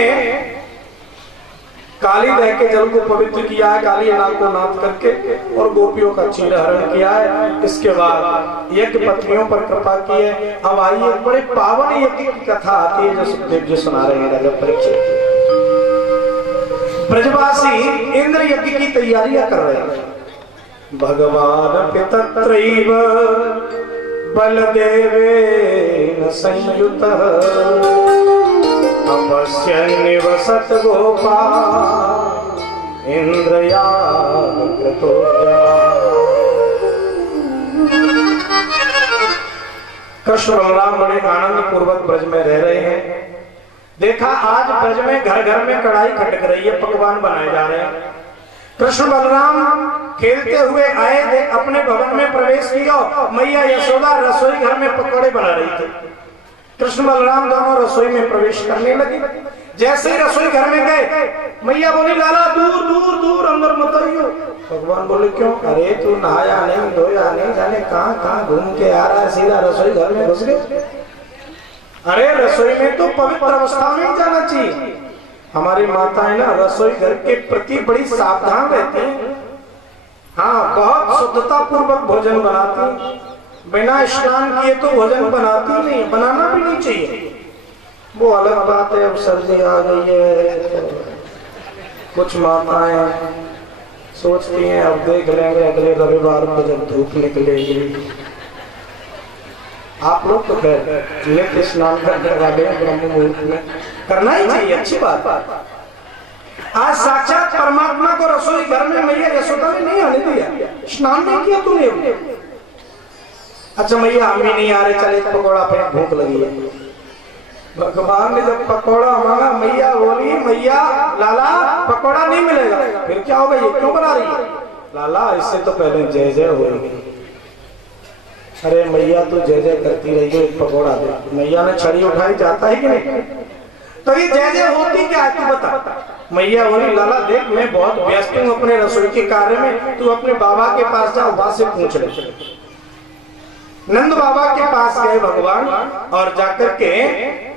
काली दह के जल को पवित्र किया है, काली नाग को नाथ करके, और गोपियों का चीर हरण किया है। इसके बाद यज्ञ पत्नियों पर कृपा की है। अब आइए, बड़े पावन यज्ञ की कथा आती है जो सुखदेव जी सुना रहे हैं। राजा परीक्षित, ब्रजवासी इंद्र यज्ञ की तैयारियां कर रहे हैं। भगवान पितत्रैव बलदेवेन संयुतः अपश्य निवसत गोपा इंद्रयाग्रतो जना। कृष्ण बलराम बड़े आनंद पूर्वक ब्रज में रह रहे हैं। देखा आज ब्रज में घर घर में कढ़ाई खटक रही है, पकवान बनाए जा रहे हैं। कृष्ण बलराम खेलते हुए आए, अपने भवन में प्रवेश किया। मैया यशोदा रसोई घर में पकौड़े बना रही थी। कृष्ण बलराम दोनों रसोई में प्रवेश करने लगे। जैसे ही रसोई घर में गए, मैया बोली, लाला दूर दूर दूर अंदर मत आइयो। भगवान बोले, क्यों? अरे तू नहाया नहीं, धोया नहीं, जाने कहां कहां घूम के आ रहा है, सीधा रसोई घर में घुस गए। अरे रसोई में तो पवित्र अवस्था में ही जाना चाहिए। हमारी माताएं ना रसोई घर के प्रति बड़ी सावधान रहती हैं। हाँ, बहुत शुद्धता पूर्वक भोजन बनाती, बिना स्नान किए तो भोजन बनाती नहीं, बनाना भी नहीं चाहिए। वो अलग बात है, अब सर्दी आ गई है तो कुछ माताएं सोचती हैं अब देख लेंगे अगले रविवार को जब धूप निकलेगी। आप लोग तो नित्य स्नान करने वाले ब्रह्म मुहूर्त में करना ही चाहिए, अच्छी बात। आज साक्षात परमात्मा को रसोई घर में मैया यशोदा ने नहीं आने दिया, स्नान नहीं किया तूने। अच्छा मैया हम भी नहीं आ रहे, चले पकौड़ा फेंक, भूख लगी है। भगवान ने जब पकौड़ा मांगा, मैया बोली, मैया लाला पकौड़ा नहीं मिलेगा। फिर क्या होगा, ये क्यों बना रही है? लाला इससे तो पहले जय जय होगी। अरे मैया तू जय जय करती रही है, एक पकौड़ा दे। मैया ने छड़ी उठाई, जाता है कि नहीं? तो ये जय जय होती क्या है तू बता। मैया बोली, लाला देख मैं बहुत व्यस्त हूँ अपने रसोई के कार्य में, तू अपने बाबा के पास जा, वहां से पूछ ले। नंद बाबा के पास गए भगवान और जाकर के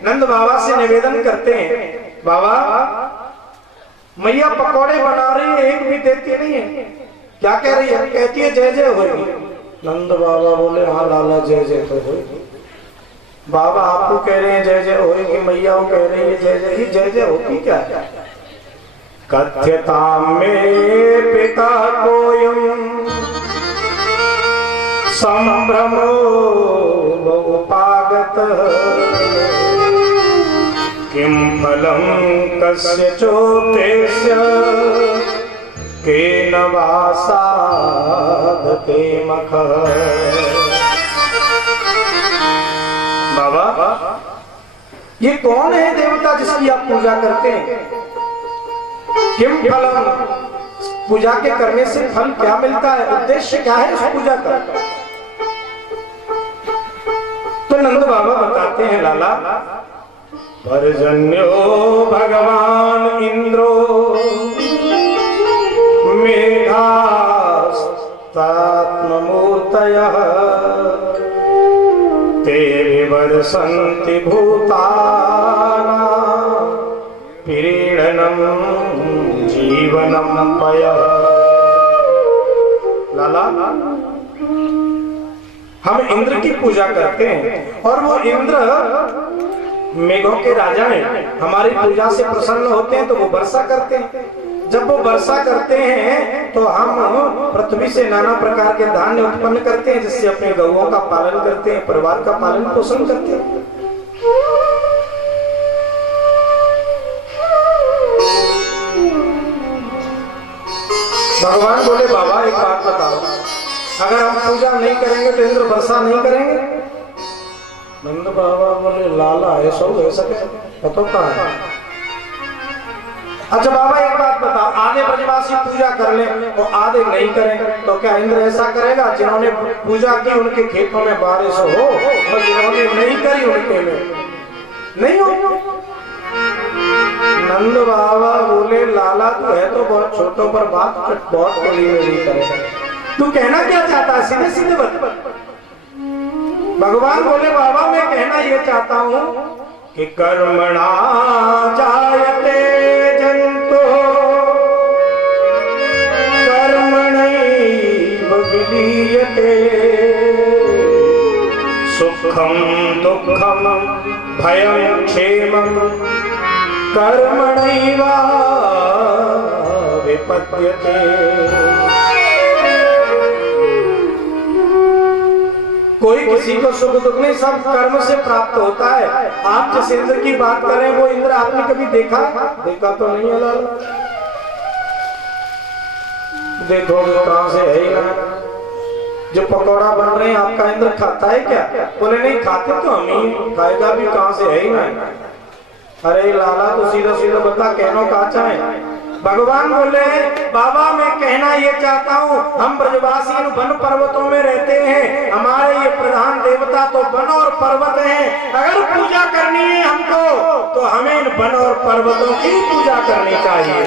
नंद बाबा से निवेदन करते हैं, बाबा मैया पकौड़े बना रही है, एक भी देती नहीं है, क्या कह रही है? कहती है जय जय होगी। नंद बाबा बोले, हाँ लाला जय जय तो होगी। बाबा आपको कह रहे हैं जय जय होगी, मैया वो कह रही है जय जय। ही जय जय होती क्या? कथ्यताम में पिता कोयम संभ्रमो उपागत किं फलं कस्य चोतेस्य केन वा साधते मखः। बाबा, ये कौन है देवता जिसकी आप पूजा करते हैं? किम फलम, पूजा के करने से फल क्या मिलता है, उद्देश्य क्या है उस पूजा का? तो नंद बाबा बताते हैं, लाला, पर्जन्यो भगवान इंद्रो मेघास्तात्ममूर्तयः ते विवर्षन्ति भूतानां पीडनं जीवनं पयः। लाला, हम इंद्र की पूजा करते हैं और वो इंद्र मेघों के राजा हैं। हमारी पूजा से प्रसन्न होते हैं तो वो वर्षा करते हैं। जब वो वर्षा करते हैं तो हम पृथ्वी से नाना प्रकार के धान्य उत्पन्न करते हैं, जिससे अपने गौओं का पालन करते हैं, परिवार का पालन पोषण करते हैं। भगवान बोले, बाबा एक बात बताओ, अगर हम पूजा नहीं करेंगे तो इंद्र वर्षा नहीं करेंगे? नंद बाबा बोले, लाला ऐसा हो सके तो कहाँ है? अच्छा बाबा एक बात बताओ, आधे ब्रजवासी पूजा कर ले और आधे नहीं करें तो क्या इंद्र ऐसा करेगा? जिन्होंने पूजा की उनके खेतों में बारिश हो और जिन्होंने नहीं करी उनके में नहीं हो। नंद बाबा बोले, लाला तू है तो बहुत छोटों पर बात बहुत बड़ी नहीं करेगा। तू कहना क्या चाहता है, सीधे सीधे बता। भगवान बोले, बाबा मैं कहना ये चाहता हूँ कि कर्मणा जायते जंतु कर्मणैव विलीयते सुखं दुःखं भयं क्षेमं कर्मणैव विपद्यते। कोई किसी को सुख दुख नहीं, सब कर्म से प्राप्त होता है। आप जिस इंद्र की बात कर रहे हैं वो इंद्र आपने कभी देखा? देखा तो नहीं है लाला। देखोगे कहां से, है ही ना। जो पकौड़ा बन रहे हैं आपका इंद्र खाता है क्या? बोले नहीं खाते तो हम ही, खाएगा भी कहां से, है ही ना। अरे लाला तो सीधा सीधा बता, कहना कहा चाहे। भगवान बोले, बाबा मैं कहना ये चाहता हूँ, हम ब्रजवासी वन पर्वतों में रहते हैं, हमारे ये प्रधान देवता तो वन और पर्वत हैं। अगर पूजा करनी है हमको तो हमें इन वन और पर्वतों की पूजा करनी चाहिए।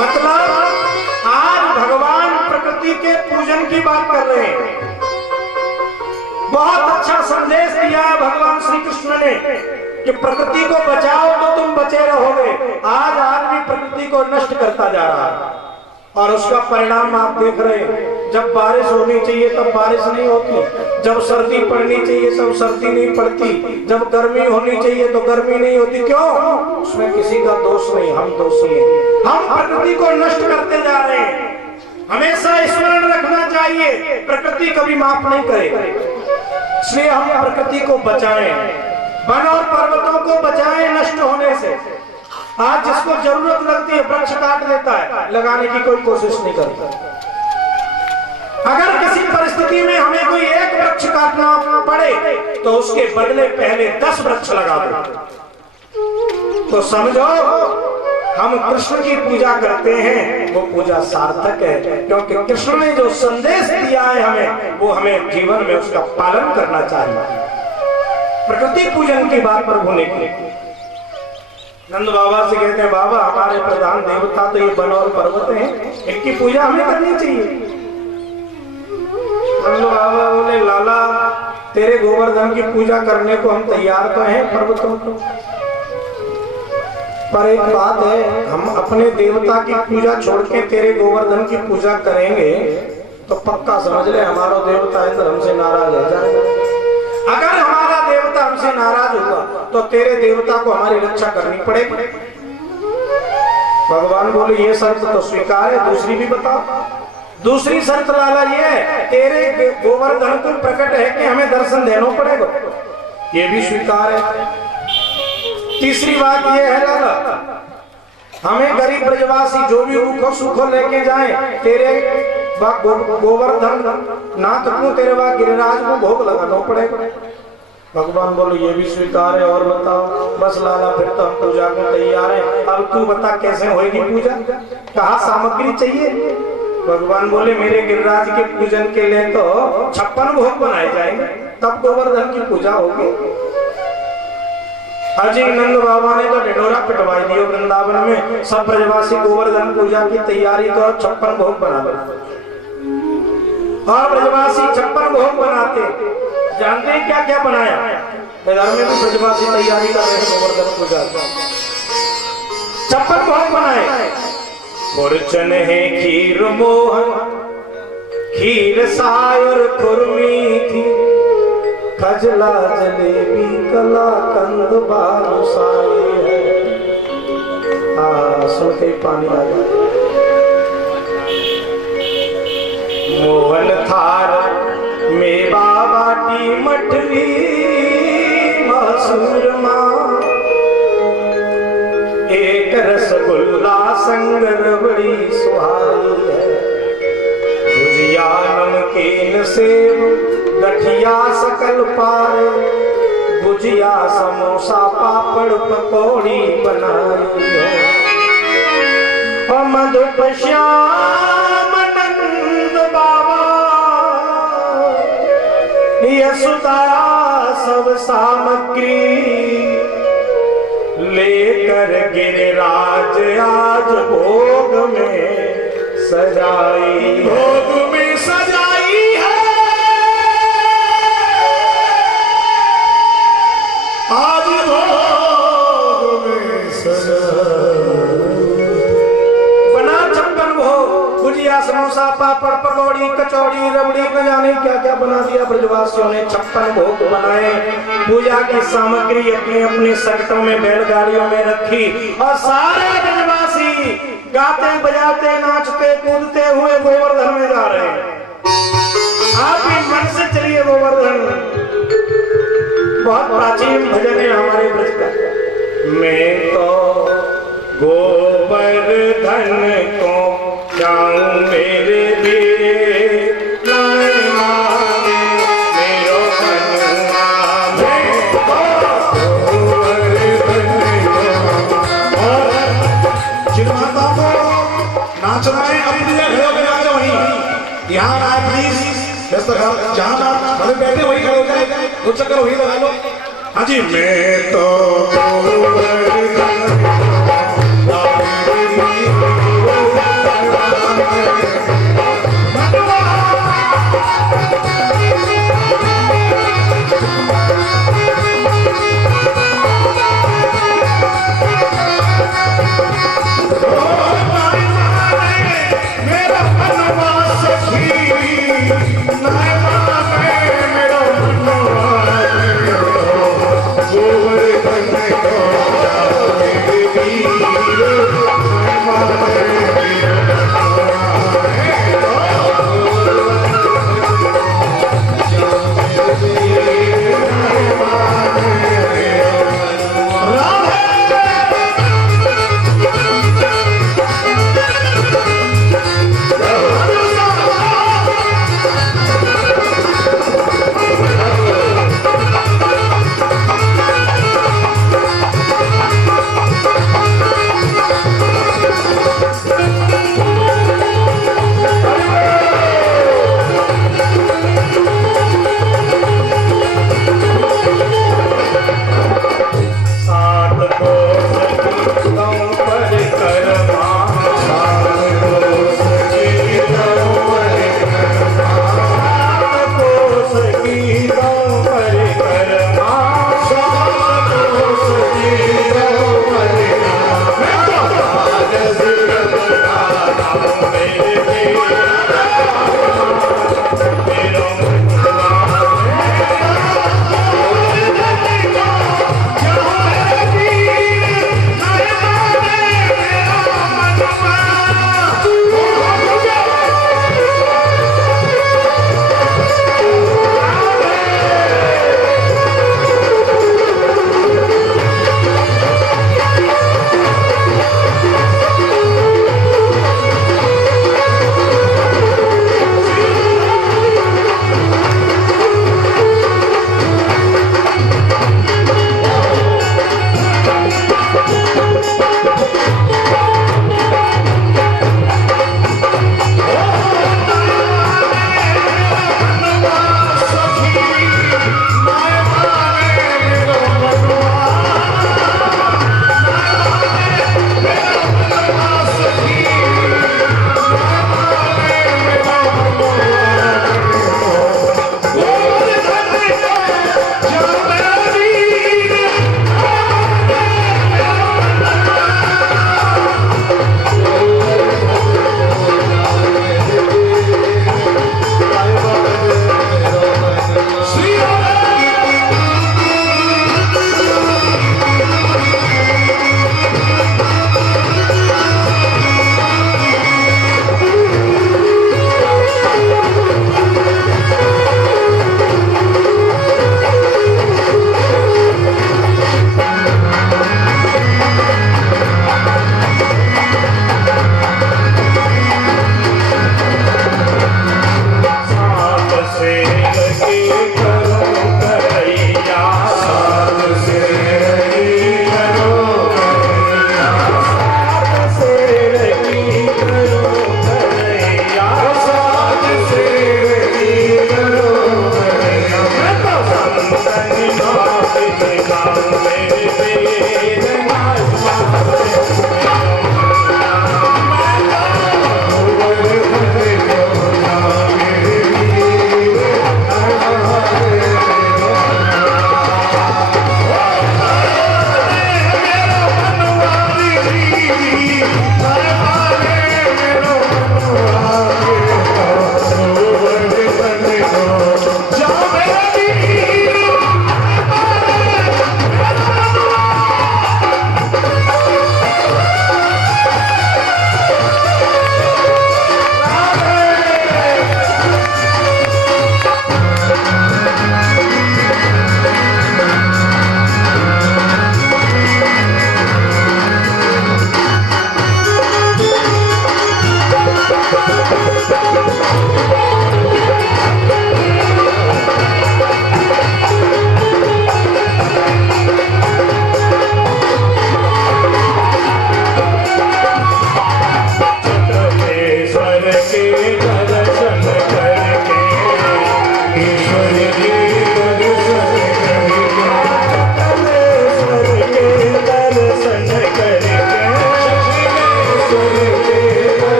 मतलब आज भगवान प्रकृति के पूजन की बात कर रहे हैं। बहुत अच्छा संदेश दिया है भगवान श्री कृष्ण ने कि प्रकृति को बचाओ तो तुम बचे रहोगे। आज आदमी प्रकृति को नष्ट करता जा रहा है और उसका परिणाम आप देख रहे हैं। जब बारिश होनी चाहिए तब बारिश नहीं होती, जब सर्दी पड़नी चाहिए तब सर्दी नहीं पड़ती, जब गर्मी होनी चाहिए तो गर्मी नहीं होती। क्यों? उसमें किसी का दोष नहीं, हम दोषी हैं। हम प्रकृति को नष्ट करते जा रहे हैं। हमेशा स्मरण रखना चाहिए, प्रकृति कभी माफ नहीं करेगी। इसलिए हम प्रकृति को बचाएं, वन और पर्वतों को बचाएं नष्ट होने से। आज जिसको जरूरत लगती है वृक्ष काट देता है, लगाने की कोई कोशिश नहीं करता। अगर किसी परिस्थिति में हमें कोई एक वृक्ष काटना पड़े तो उसके बदले पहले 10 वृक्ष लगा दो। तो समझो हम कृष्ण की पूजा करते हैं, वो पूजा सार्थक है, क्योंकि कृष्ण ने जो संदेश दिया है हमें, वो हमें जीवन में उसका पालन करना चाहिए। प्रकृति पूजन की बात प्रभु ने की। नंद बाबा से कहते हैं, बाबा हमारे प्रधान देवता तो ये वन और पर्वत हैं, इनकी पूजा हमें करनी चाहिए। नंद बाबा बोले, लाला तेरे गोवर्धन की पूजा करने को हम तैयार तो हैं पर्वतों को, पर एक बात है, हम अपने देवता की पूजा छोड़ के तेरे गोवर्धन की पूजा करेंगे तो पक्का समझ ले हमारा देवता इंद्र हमसे नाराज हो जाएगा। अगर हमारा देवता हमसे नाराज होगा तो तेरे देवता को हमारी रक्षा करनी पड़ेगी। भगवान बोले, ये शर्त तो स्वीकार है, दूसरी भी बताओ। दूसरी शर्त लाला ये है, तेरे गोवर्धन को प्रकट है कि हमें दर्शन देना पड़ेगा, ये भी स्वीकार है। तीसरी बात ये है लाला, हमें गरीब ब्रजवासी जो भी रूखो सुखो लेके जाए, तेरे गोवर्धन नाथ को, तेरे वहां गिरिराज को भोग लगाना पड़ेगा। भगवान बोलो ये भी स्वीकार है। और बताओ, बस लाला फिर तो हम पूजा को तैयार है, अब तू बता कैसे होएगी पूजा, कहाँ सामग्री चाहिए। भगवान बोले मेरे गिरिराज के पूजन के लिए तो 56 भोग बनाए जाएंगे, तब गोवर्धन की पूजा होगी। अजय नंद बाबा ने तो ढिंढोरा पिटवाई दियो वृंदावन में, सब ब्रजवासी गोवर्धन पूजा की तैयारी तो 56 भोग बना लो। और ब्रजवासी 56 भोग बनाते, जानते हैं क्या क्या बनाया, घर में भी ब्रजवासी तैयारी कर रहे हैं गोवर्धन पूजा। 56 भोग बनाए, खुरचन है खीर मोहन, खीर सायर खुरमी थी, खजला जलेबी कला कंद बालूशाही है। सुन के पानी आ गया। मोहन थार मेवा बाटी मठरी मसूर मां, एक रसगुल्ला संग रबड़ी सुहाई है, भुजिया नमकीन सेव गठिया सकल पारे, भुजिया समोसा पापड़ पकौड़ी बनाई है। और मधुप श्याम नंद बाबा यशोदा सब सामग्री लेकर गिरिराज आज भोग में सजाई, भोग में सजाई है। आज भोग में बना 56 भोग, भुजिया समोसा पापड़ पकौड़ी कचौड़ी रबड़ी न जाने क्या क्या बना दिया ब्रजवासियों ने। 56 भोग बनाए, पूजा की सामग्री अपने अपने सकटों में बैलगाड़ियों में रखी, और सारे ब्रजवासी गाते बजाते नाचते कूदते हुए गोवर्धन में जा रहे हैं। आप भी मन से चलिए गोवर्धन, बहुत प्राचीन भजन है हमारे ब्रज का। मैं तो गोवर्धन को जाऊं मेरे दिए लाए मांगे मेरो कन्या, मैं तो गोवर्धन को। और जिनमाता को नाचना है अपनी घरों में नाचो, वहीं यहाँ आप प्लीज जहाँ आप खड़े बैठे वही खड़े हो जाए, कुछ चक्कर वही लगा लो। हाँ जी, मैं तो गोवर्धन को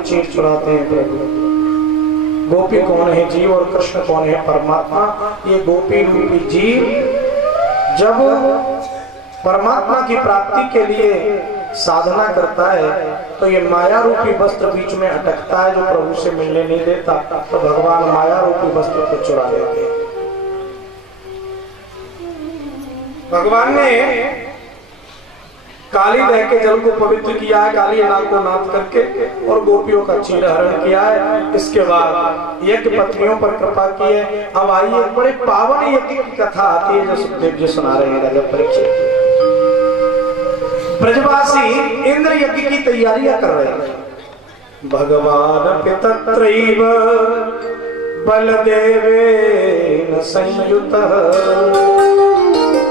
चीर चुराते हैं प्रभु। गोपी कौन है जीव और कृष्ण कौन है परमात्मा? ये गोपी रूपी जीव जब परमात्मा की प्राप्ति के लिए साधना करता है तो ये माया रूपी वस्त्र बीच में अटकता है जो प्रभु से मिलने नहीं देता, तो भगवान माया रूपी वस्त्र को चुरा लेते हैं। भगवान ने काली दह के जल को पवित्र किया है, काली नाग को नाथ करके, और गोपियों का चीरहरण किया है। इसके बाद यज्ञ पत्नियों पर कृपा की है। अब आइए बड़े पावन यज्ञ की कथा आती है जो सुखदेव जी सुना रहे हैं। राजा परीक्षित ब्रजवासी इंद्र यज्ञ की तैयारियां कर रहे हैं। भगवान पितत्रैव बलदेवेन संयुतः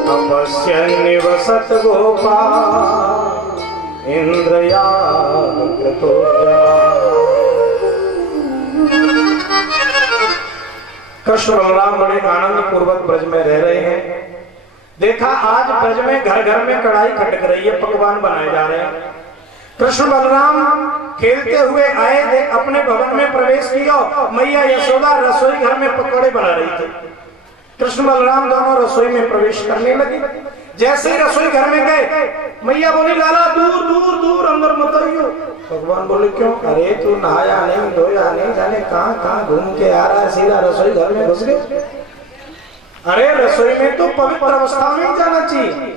अपश्यन्निवसत् गोपाः इंद्रयागकृतो कृष्ण बलराम बड़े आनंद पूर्वक ब्रज में रह रहे हैं। देखा आज ब्रज में घर घर में कढ़ाई खटक रही है, पकवान बनाए जा रहे हैं। कृष्ण बलराम खेलते हुए आए, देख अपने भवन में प्रवेश किया। मैया यशोदा रसोई घर में पकौड़े बना रही थी। कृष्ण बलराम दोनों रसोई में प्रवेश करने लगे। जैसे ही रसोई घर में गए, मैया बोली लाला दूर दूर दूर अंदर मत आइयो। भगवान बोले क्यों? अरे तू नहाया नहीं, धोया नहीं, जाने कहां कहां घूम के आ रहा है, सीधा रसोई घर में घुस गए। अरे रसोई में तो पवित्र अवस्था में ही जाना चाहिए।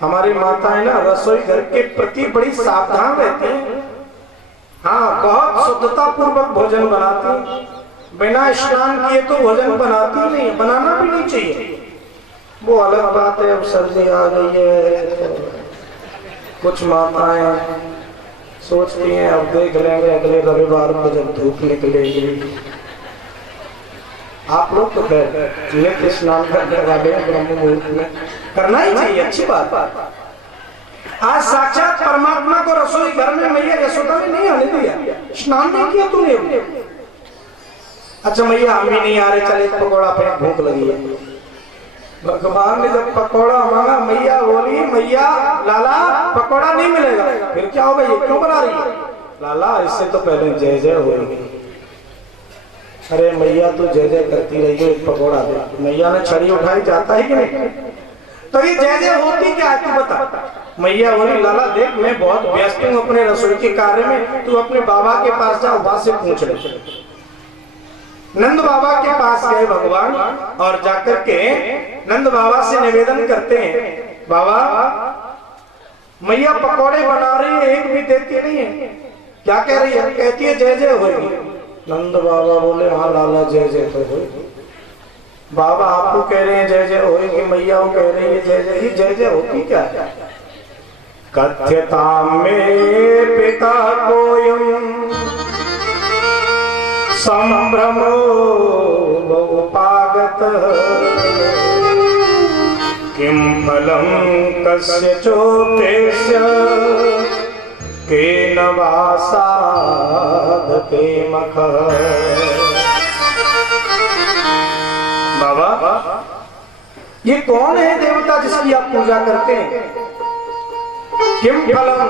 हमारी माताएं ना रसोई घर के प्रति बड़ी सावधान रहती हैं। हाँ, बहुत शुद्धता पूर्वक भोजन बनाती, बिना स्नान किए तो भोजन बनाती नहीं, बनाना भी नहीं चाहिए। वो अलग बात है, अब सर्दी आ गई है, कुछ माताएं सोचती हैं अब देख लेंगे अगले रविवार को जब धूप निकलेगी। आप लोग तो लेके स्नान करने वाले ब्रह्म मुहूर्त में करना ही चाहिए, अच्छी बात। आज साक्षात परमात्मा को रसोई घर में मैया यशोदा ने नहीं आने दिया, स्नान नहीं किया तूने। अच्छा मैया हम भी नहीं आ रहे, चले पकौड़ा पे भूख लगी है। भगवान ने जब पकौड़ा मांगा, मैया बोली मैया लाला पकौड़ा नहीं मिलेगा। फिर क्या होगा, ये क्यों बना रही है? लाला इससे तो पहले जय जय होगी। अरे मैया तू जय जय करती रही है, पकौड़ा दे। मैया ने छड़ी उठाई, जाता है कि नहीं? तो ये जय जय होती क्या है तू बता। मैया बोली लाला देख मैं बहुत व्यस्त हूँ अपने रसोई के कार्य में, तू अपने बाबा के पास जा, वहां से पूछ ले। नंद बाबा के पास गए भगवान और जाकर के नंद बाबा से निवेदन करते हैं, बाबा मैया पकौड़े बना रही है, एक भी देती नहीं है, क्या कह रही है? कहती है जय जय होगी। नंद बाबा बोले हाँ लाला जय जय तो होगी। बाबा आपको कह रहे हैं जय जय होगी, मैया वो कह रही है जय जय, ही जय जय होती क्या है? कथ्यता में पिता कोयम संभ्रमो बहुपागत किम फलम कस्य चोतेस्य केन वा साधते मख। बाबा ये कौन है देवता जिसकी आप पूजा करते हैं? किम फलम,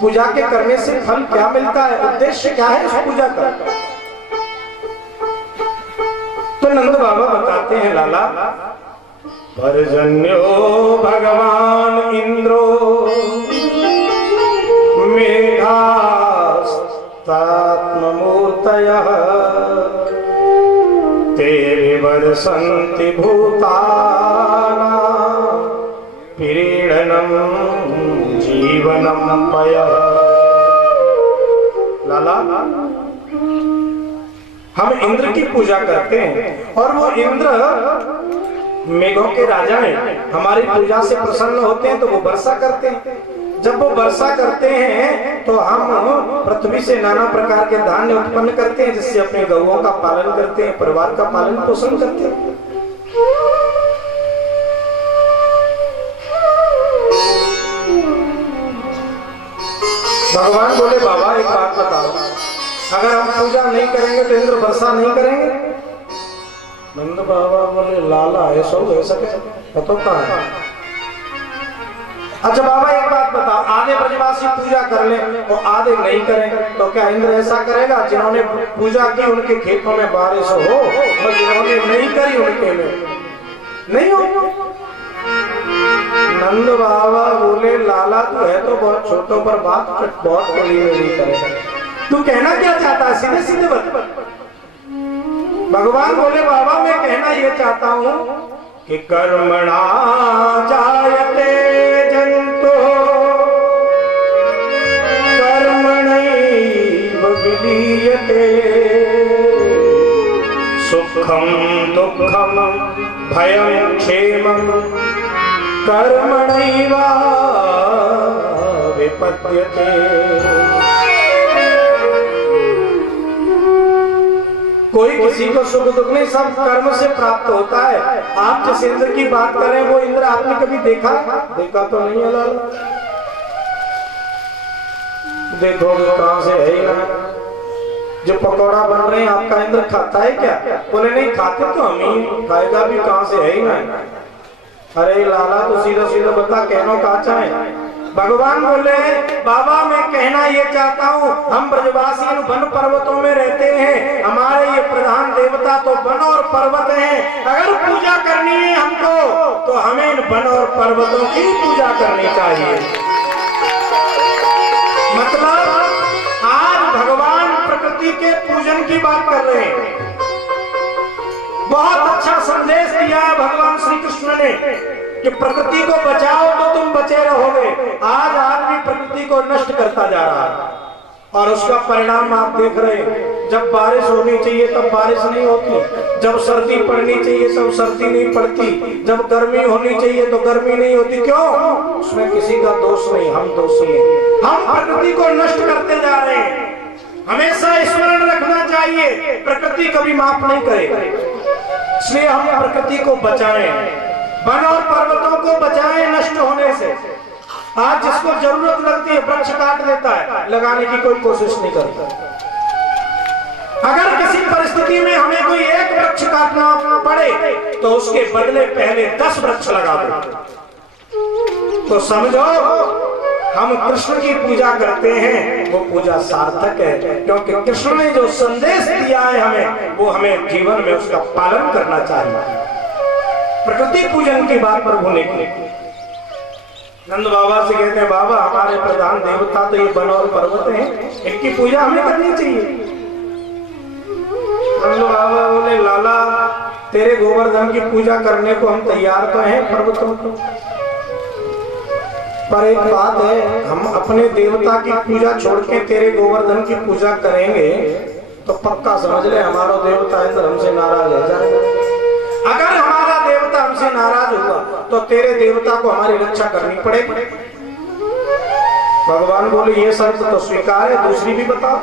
पूजा के करने से फल क्या मिलता है, उद्देश्य क्या है उस पूजा का? तो नंद बाबा बताते हैं लाला पर्जन्यो भगवान इंद्रो मेघास्तात्ममूर्तयः तेरे वर्षन्ति भूतानां पीडनं जीवनं पयः। लाला हम इंद्र की पूजा करते हैं और वो इंद्र मेघों के राजा हैं, हमारी पूजा से प्रसन्न होते हैं तो वो वर्षा करते हैं। जब वो वर्षा करते हैं तो हम पृथ्वी से नाना प्रकार के धान्य उत्पन्न करते हैं, जिससे अपने गौओं का पालन करते हैं, परिवार का पालन पोषण करते हैं। भगवान बोले बाबा एक बात बताओ, अगर हम पूजा नहीं करेंगे तो इंद्र वर्षा नहीं करेंगे? नंद बाबा बोले लाला ऐसा हो सके तो कहाँ है? अच्छा बाबा एक बात बताओ, आधे ब्रजवासी पूजा कर ले और आधे नहीं करें तो क्या इंद्र ऐसा करेगा? जिन्होंने पूजा की उनके खेतों में बारिश हो और जिन्होंने नहीं करी उनके में नहीं हो। नंद बाबा बोले लाला तू है तो बहुत छोटों पर बात बहुत बड़ी नहीं करेगा, तू कहना क्या चाहता है सीधे सीधे बता। भगवान बोले बाबा मैं कहना ये चाहता हूँ कि कर्मणा जायते जंतो कर्मणैव विलीयते सुखम दुःखम भयं क्षेमं कर्मणैव विपद्यते। कोई किसी को सुख दुख नहीं, सब कर्म से प्राप्त होता है। आप जिस इंद्र की बात कर रहे हैं वो इंद्र आपने कभी देखा? देखा तो नहीं है लाला, देखोगे कहां से है ही ना। जो पकौड़ा बन रहे हैं आपका इंद्र खाता है क्या? बोले नहीं खाते तो हम ही, खाएगा भी कहां से है ही ना। अरे लाला तो सीधा सीधा बता कहना कहा चाहे। भगवान बोले बाबा मैं कहना ये चाहता हूँ हम ब्रजवासी वन पर्वतों में रहते हैं, हमारे ये प्रधान देवता तो वन और पर्वत हैं। अगर पूजा करनी है हमको तो हमें इन वन और पर्वतों की पूजा करनी चाहिए। मतलब आज भगवान प्रकृति के पूजन की बात कर रहे हैं। बहुत अच्छा संदेश दिया है भगवान श्री कृष्ण ने कि प्रकृति को बचाओ तो तुम बचे रहोगे। आज आदमी प्रकृति को नष्ट करता जा रहा है और उसका परिणाम आप देख रहे हैं। जब बारिश होनी चाहिए तब बारिश नहीं होती, जब सर्दी पड़नी चाहिए तब सर्दी नहीं पड़ती, जब गर्मी होनी चाहिए तो गर्मी नहीं होती। क्यों? उसमें किसी का दोष नहीं, हम दोषी हैं। हम प्रकृति को नष्ट करते जा रहे हैं। हमेशा स्मरण रखना चाहिए प्रकृति कभी माफ नहीं करेगा, इसलिए हम प्रकृति को बचाएं, वन और पर्वतों को बचाएं नष्ट होने से। आज जिसको जरूरत लगती है वृक्ष काट देता है, लगाने की कोई कोशिश नहीं करता। अगर किसी परिस्थिति में हमें कोई एक वृक्ष काटना पड़े तो उसके बदले पहले 10 वृक्ष लगा दो। तो समझो हम कृष्ण की पूजा करते हैं, वो पूजा सार्थक है, क्योंकि कृष्ण ने जो संदेश दिया है हमें, वो हमें जीवन में उसका पालन करना चाहिए। प्रकृति पूजन की बात प्रभु ने की। नंद बाबा से कहते हैं, बाबा हमारे प्रधान देवता तो ये वन और पर्वत हैं, इनकी पूजा हमें करनी चाहिए। नंद बाबा बोले, लाला तेरे गोवर्धन की पूजा करने को हम तैयार तो हैं पर्वतों को, पर एक बात है, हम अपने देवता की पूजा छोड़ के तेरे गोवर्धन की पूजा करेंगे तो पक्का समझ ले हमारा देवता इंद्र हमसे नाराज हो जाएगा। अगर हमारा देवता हमसे नाराज होगा तो तेरे देवता को हमारी रक्षा करनी पड़ेगी। भगवान बोले, ये शर्त तो स्वीकार है, दूसरी भी बताओ।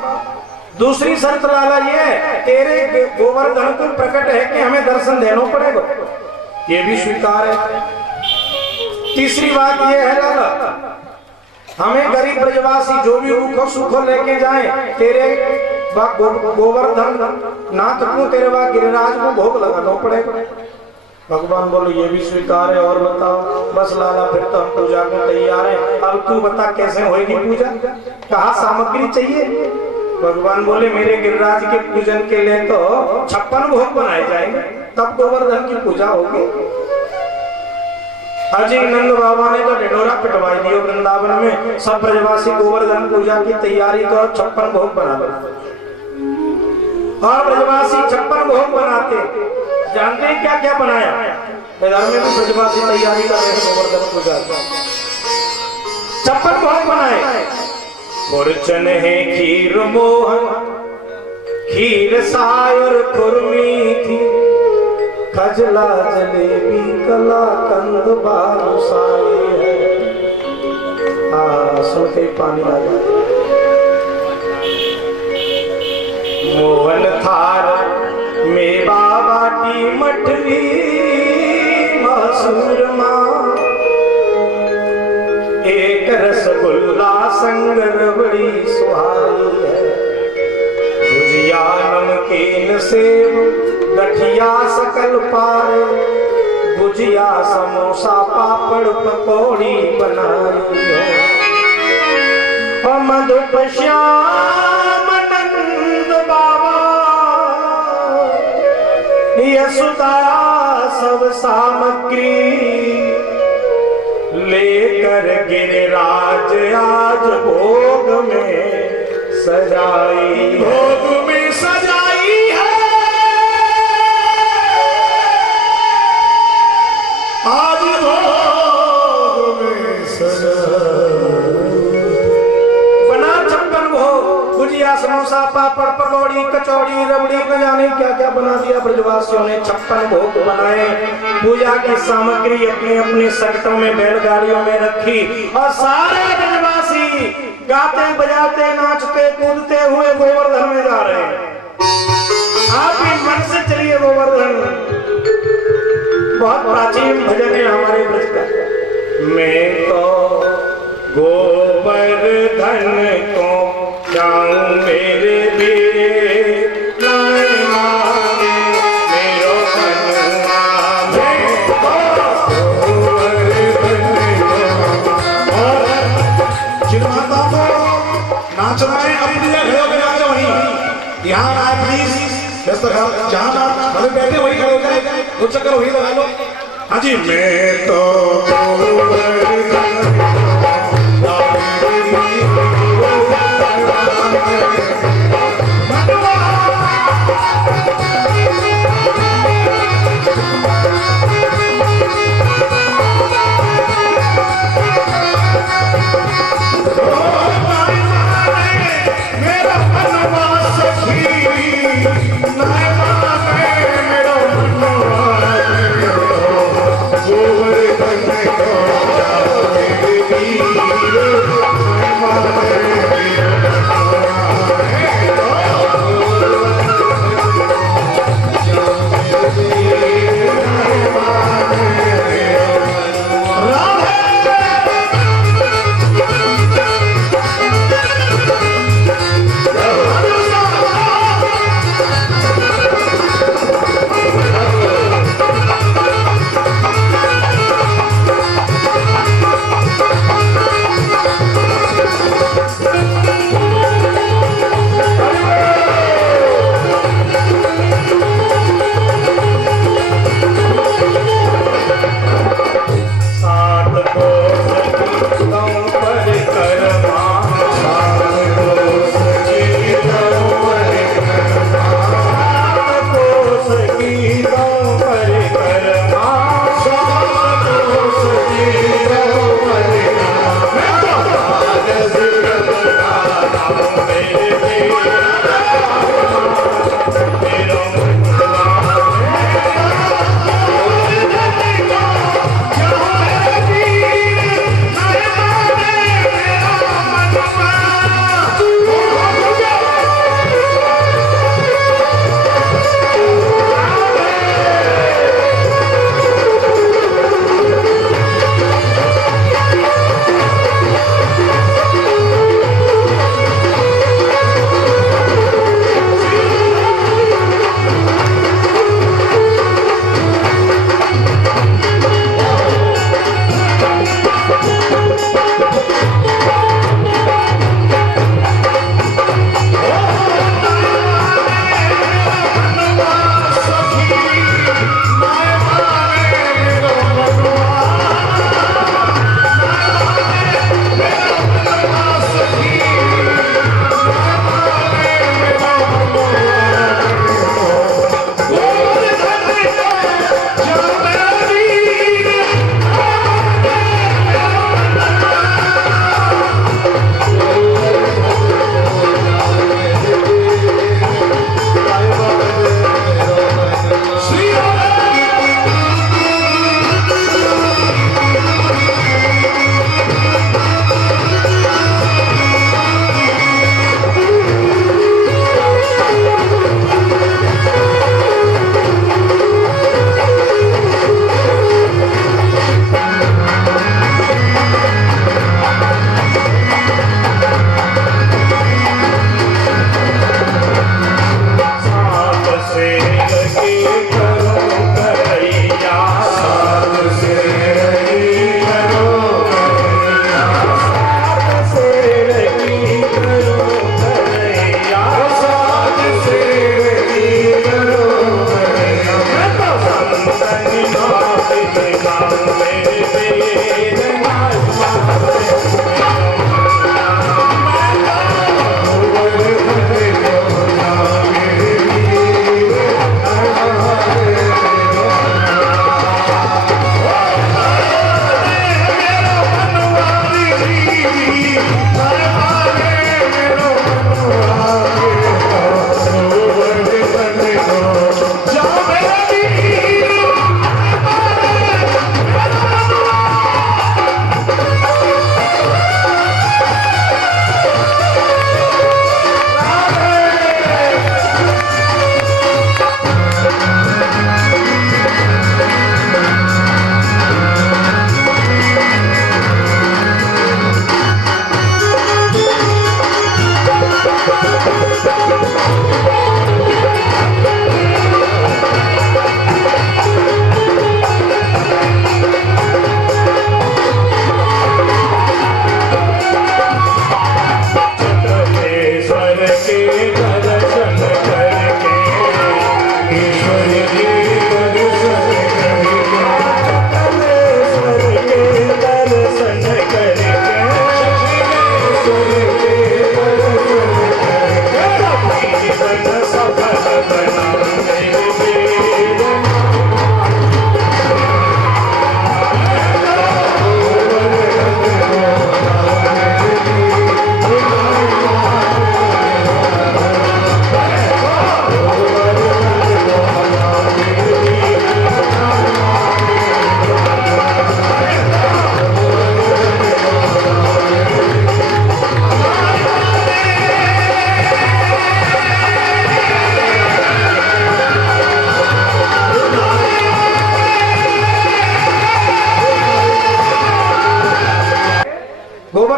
दूसरी शर्त लाला ये है, तेरे गोवर्धन को प्रकट है कि हमें दर्शन देना पड़ेगा, ये भी स्वीकार है। तीसरी बात ये है लाला, हमें गरीब ब्रजवासी जो भी रूखो सूखो लेके जाएं, तेरे गोवर्धन नाथ को, तेरे वहां गिरिराज को भोग लगाना पड़ेगा। भगवान बोले, ये भी स्वीकार है, और बताओ। बस लाला फिर तो हम पूजा को तैयार है, अब तू बता कैसे होगी पूजा, कहाँ सामग्री चाहिए। भगवान बोले, मेरे गिरिराज के पूजन के लिए तो 56 भोग बनाए जाएंगे, तब गोवर्धन की पूजा होगी। अजय नंद बाबा ने तो ढिंढोरा पिटवाई दिया वृंदावन में, सब ब्रजवासी गोवर्धन पूजा की तैयारी करो, 56 भोग बना लो। और ब्रजवासी 56 भोग बनाते, जानते हैं क्या क्या बनाया? मैदान में भी ब्रजवासी तैयारी कर रहे हैं गोवर्धन पूजा की, 56 भोग बनाए। मुरचन है खीर मोहन, खीर सायर खुरमी थी, खजला जलेबी कला कंद बालूशाही है। सुनते पानी आ जाए। मोहन थार मेवा बाटी मठरी मसूर माँ, एक रसगुल्ला संग रबड़ी सुहाई है, भुजिया नमकीन सेव गठिया सकल पारे, भुजिया समोसा पापड़ पकौड़ी बनाई है। और मधुप श्याम नंद बाबा यशोदा सब सामग्री लेकर गिरिराज आज भोग में सजाई, भोग में सजाई है। आज भोग में बना 56 भोग, भुजिया समोसा पापड़ पकौड़ी कचौड़ी रबड़ी न जाने क्या क्या बना दिया ब्रजवासियों ने। 56 भोग बनाए, पूजा की सामग्री अपने अपने सकटों में बैलगाड़ियों में रखी, और सारे ब्रजवासी गाते बजाते नाचते कूदते हुए गोवर्धन में जा रहे हैं। आप भी मन से चलिए गोवर्धन, बहुत प्राचीन भजन है हमारे ब्रज का। मैं तो गोवर्धन को जाऊं मेरे लिए, लाए मांगे मेरो कन्या, मैं तो गोवर्धन को। और जिन माता को नाचना है अपनी घरों में नाचो, वहीं यहाँ आए प्लीज, जहाँ आप खड़े बैठे वही खड़े हो जाए, कुछ चक्कर वही लगा लो। हाँ जी, मैं तो over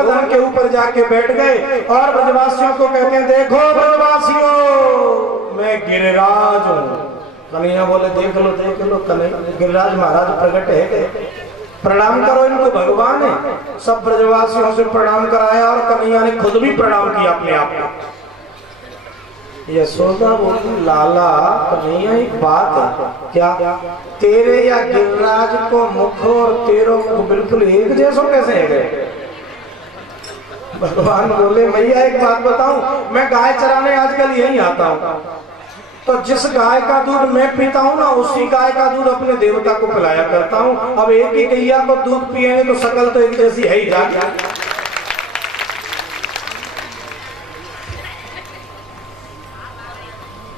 गोवर्धन के ऊपर जाके बैठ गए और ब्रजवासियों को कहते हैं, देखो ब्रजवासियों, मैं गिरिराज हूँ। कन्हैया बोले, देख लो कन्हैया, गिरिराज महाराज प्रकट है, प्रणाम करो इनको, भगवान है। सब ब्रजवासियों से प्रणाम कराया और कन्हैया ने खुद भी प्रणाम किया अपने आप को। यशोदा बोली, लाला कन्हैया एक बात है, क्या? तेरे या गिरिराज को मुख और तेरो को बिल्कुल एक जैसो कैसे है गए? भगवान बोले, मैया एक बात बताऊं, मैं गाय चराने आजकल यही आता हूँ, तो जिस गाय का दूध मैं पीता हूँ ना, उसी गाय का दूध अपने देवता को पिलाया करता हूँ। अब एक ही गैया को दूध पिएंगे तो शकल तो एक जैसी है ही जाके।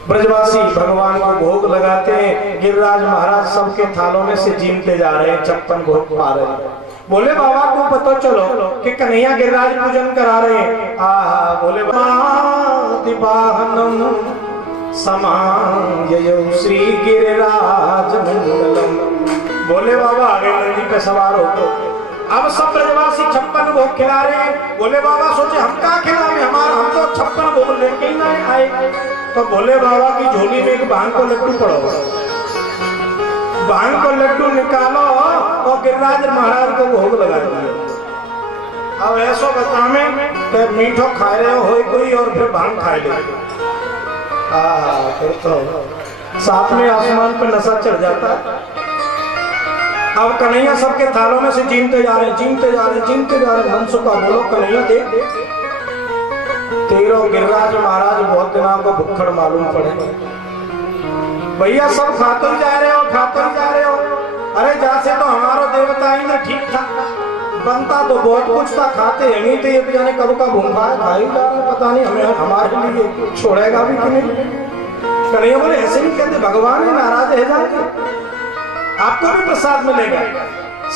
ब्रजवासी भगवान को भोग लगाते हैं। गिरिराज महाराज सबके थालों में से जीमते जा रहे हैं, 56 भोग पा रहे हैं। बोले, बाबा को पता चलो कि कन्हैया गिरिराज पूजन करा रहे हैं। बोले, समाययौ श्री गिरिराज मंगलम। बोले, बाबा आगे नंदी पे सवार हो तो अब सब ब्रजवासी 56 भोग खिला रहे हैं। बोले, बाबा सोचे हम क्या खिलावे, हम तो 56 भोग लेके ही ना आए। तो बोले, बाबा की झोली में एक भांग को लड्डू पड़ो, भांग को लड्डू निकालो और गिरिराज महाराज को भोग लगा दिया। अब ऐसा बतावे कि मीठो खा रहे हो कोई और फिर भांग खा ले, फिर तो साथ में आसमान पर नशा चढ़ जाता। अब कन्हैया सबके थालों में से जीमते जा रहे, जीमते जा रहे। मनसुखा बोलो, कन्हैया देख, तेरो गिरिराज महाराज बहुत दिनों को भुक्खड़ मालूम पड़े। भैया सब खाते ही जा रहे हो। अरे जैसे तो हमारा देवता इंद्र ठीक था, बनता तो बहुत कुछ था, खाते हमी थे, ये जाने कब का भूखा है, खाई जा रहे, पता नहीं हमें हमारे लिए छोड़ेगा भी कि नहीं। कन्हैया बोले, ऐसे नहीं कहते, भगवान ही नाराज है जाके, आपको भी प्रसाद मिलेगा।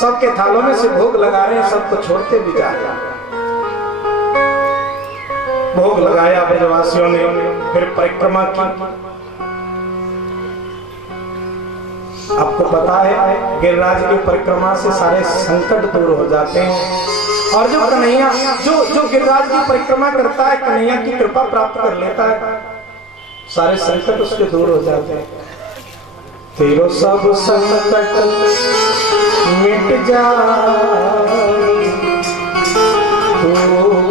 सबके थालों में से भोग लगा रहे हैं, सबको छोड़ते भी जा रहे हैं। भोग लगाया ब्रजवासियों ने, फिर परिक्रमा की। आपको पता है गिरिराज की परिक्रमा से सारे संकट दूर हो जाते हैं, और जो कन्हैया जो गिरिराज की परिक्रमा करता है, कन्हैया की कृपा प्राप्त कर लेता है, सारे संकट उसके दूर हो जाते हैं। तेरो सब संकट मिट जाए, तू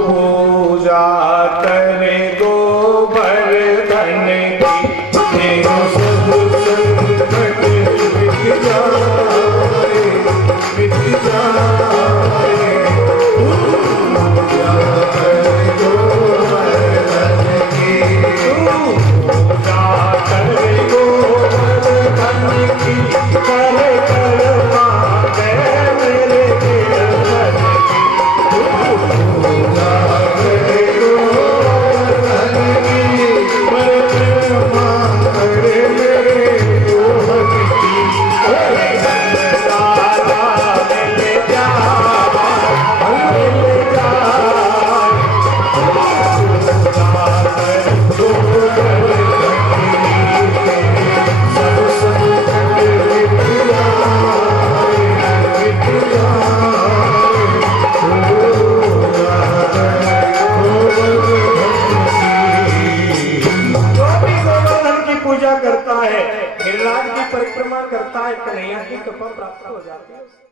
पूजा करे गोवर्धन की, तेरो सब संकट मिट जाए, मिट जाए, पूजा करे गोवर्धन की, पूजा करे गोवर्धन की, करे कर मांगे मेरे गिरधर की, पूजा करे गोवर्धन की, करे कर मांगे मेरे गोवर्धन की। लाला ले जा, ले जा, पूजा करे गोवर्धन पूजा करता है, गिरिराज की परिक्रमा करता है, कन्हैया की कृपा प्राप्त हो जाती है।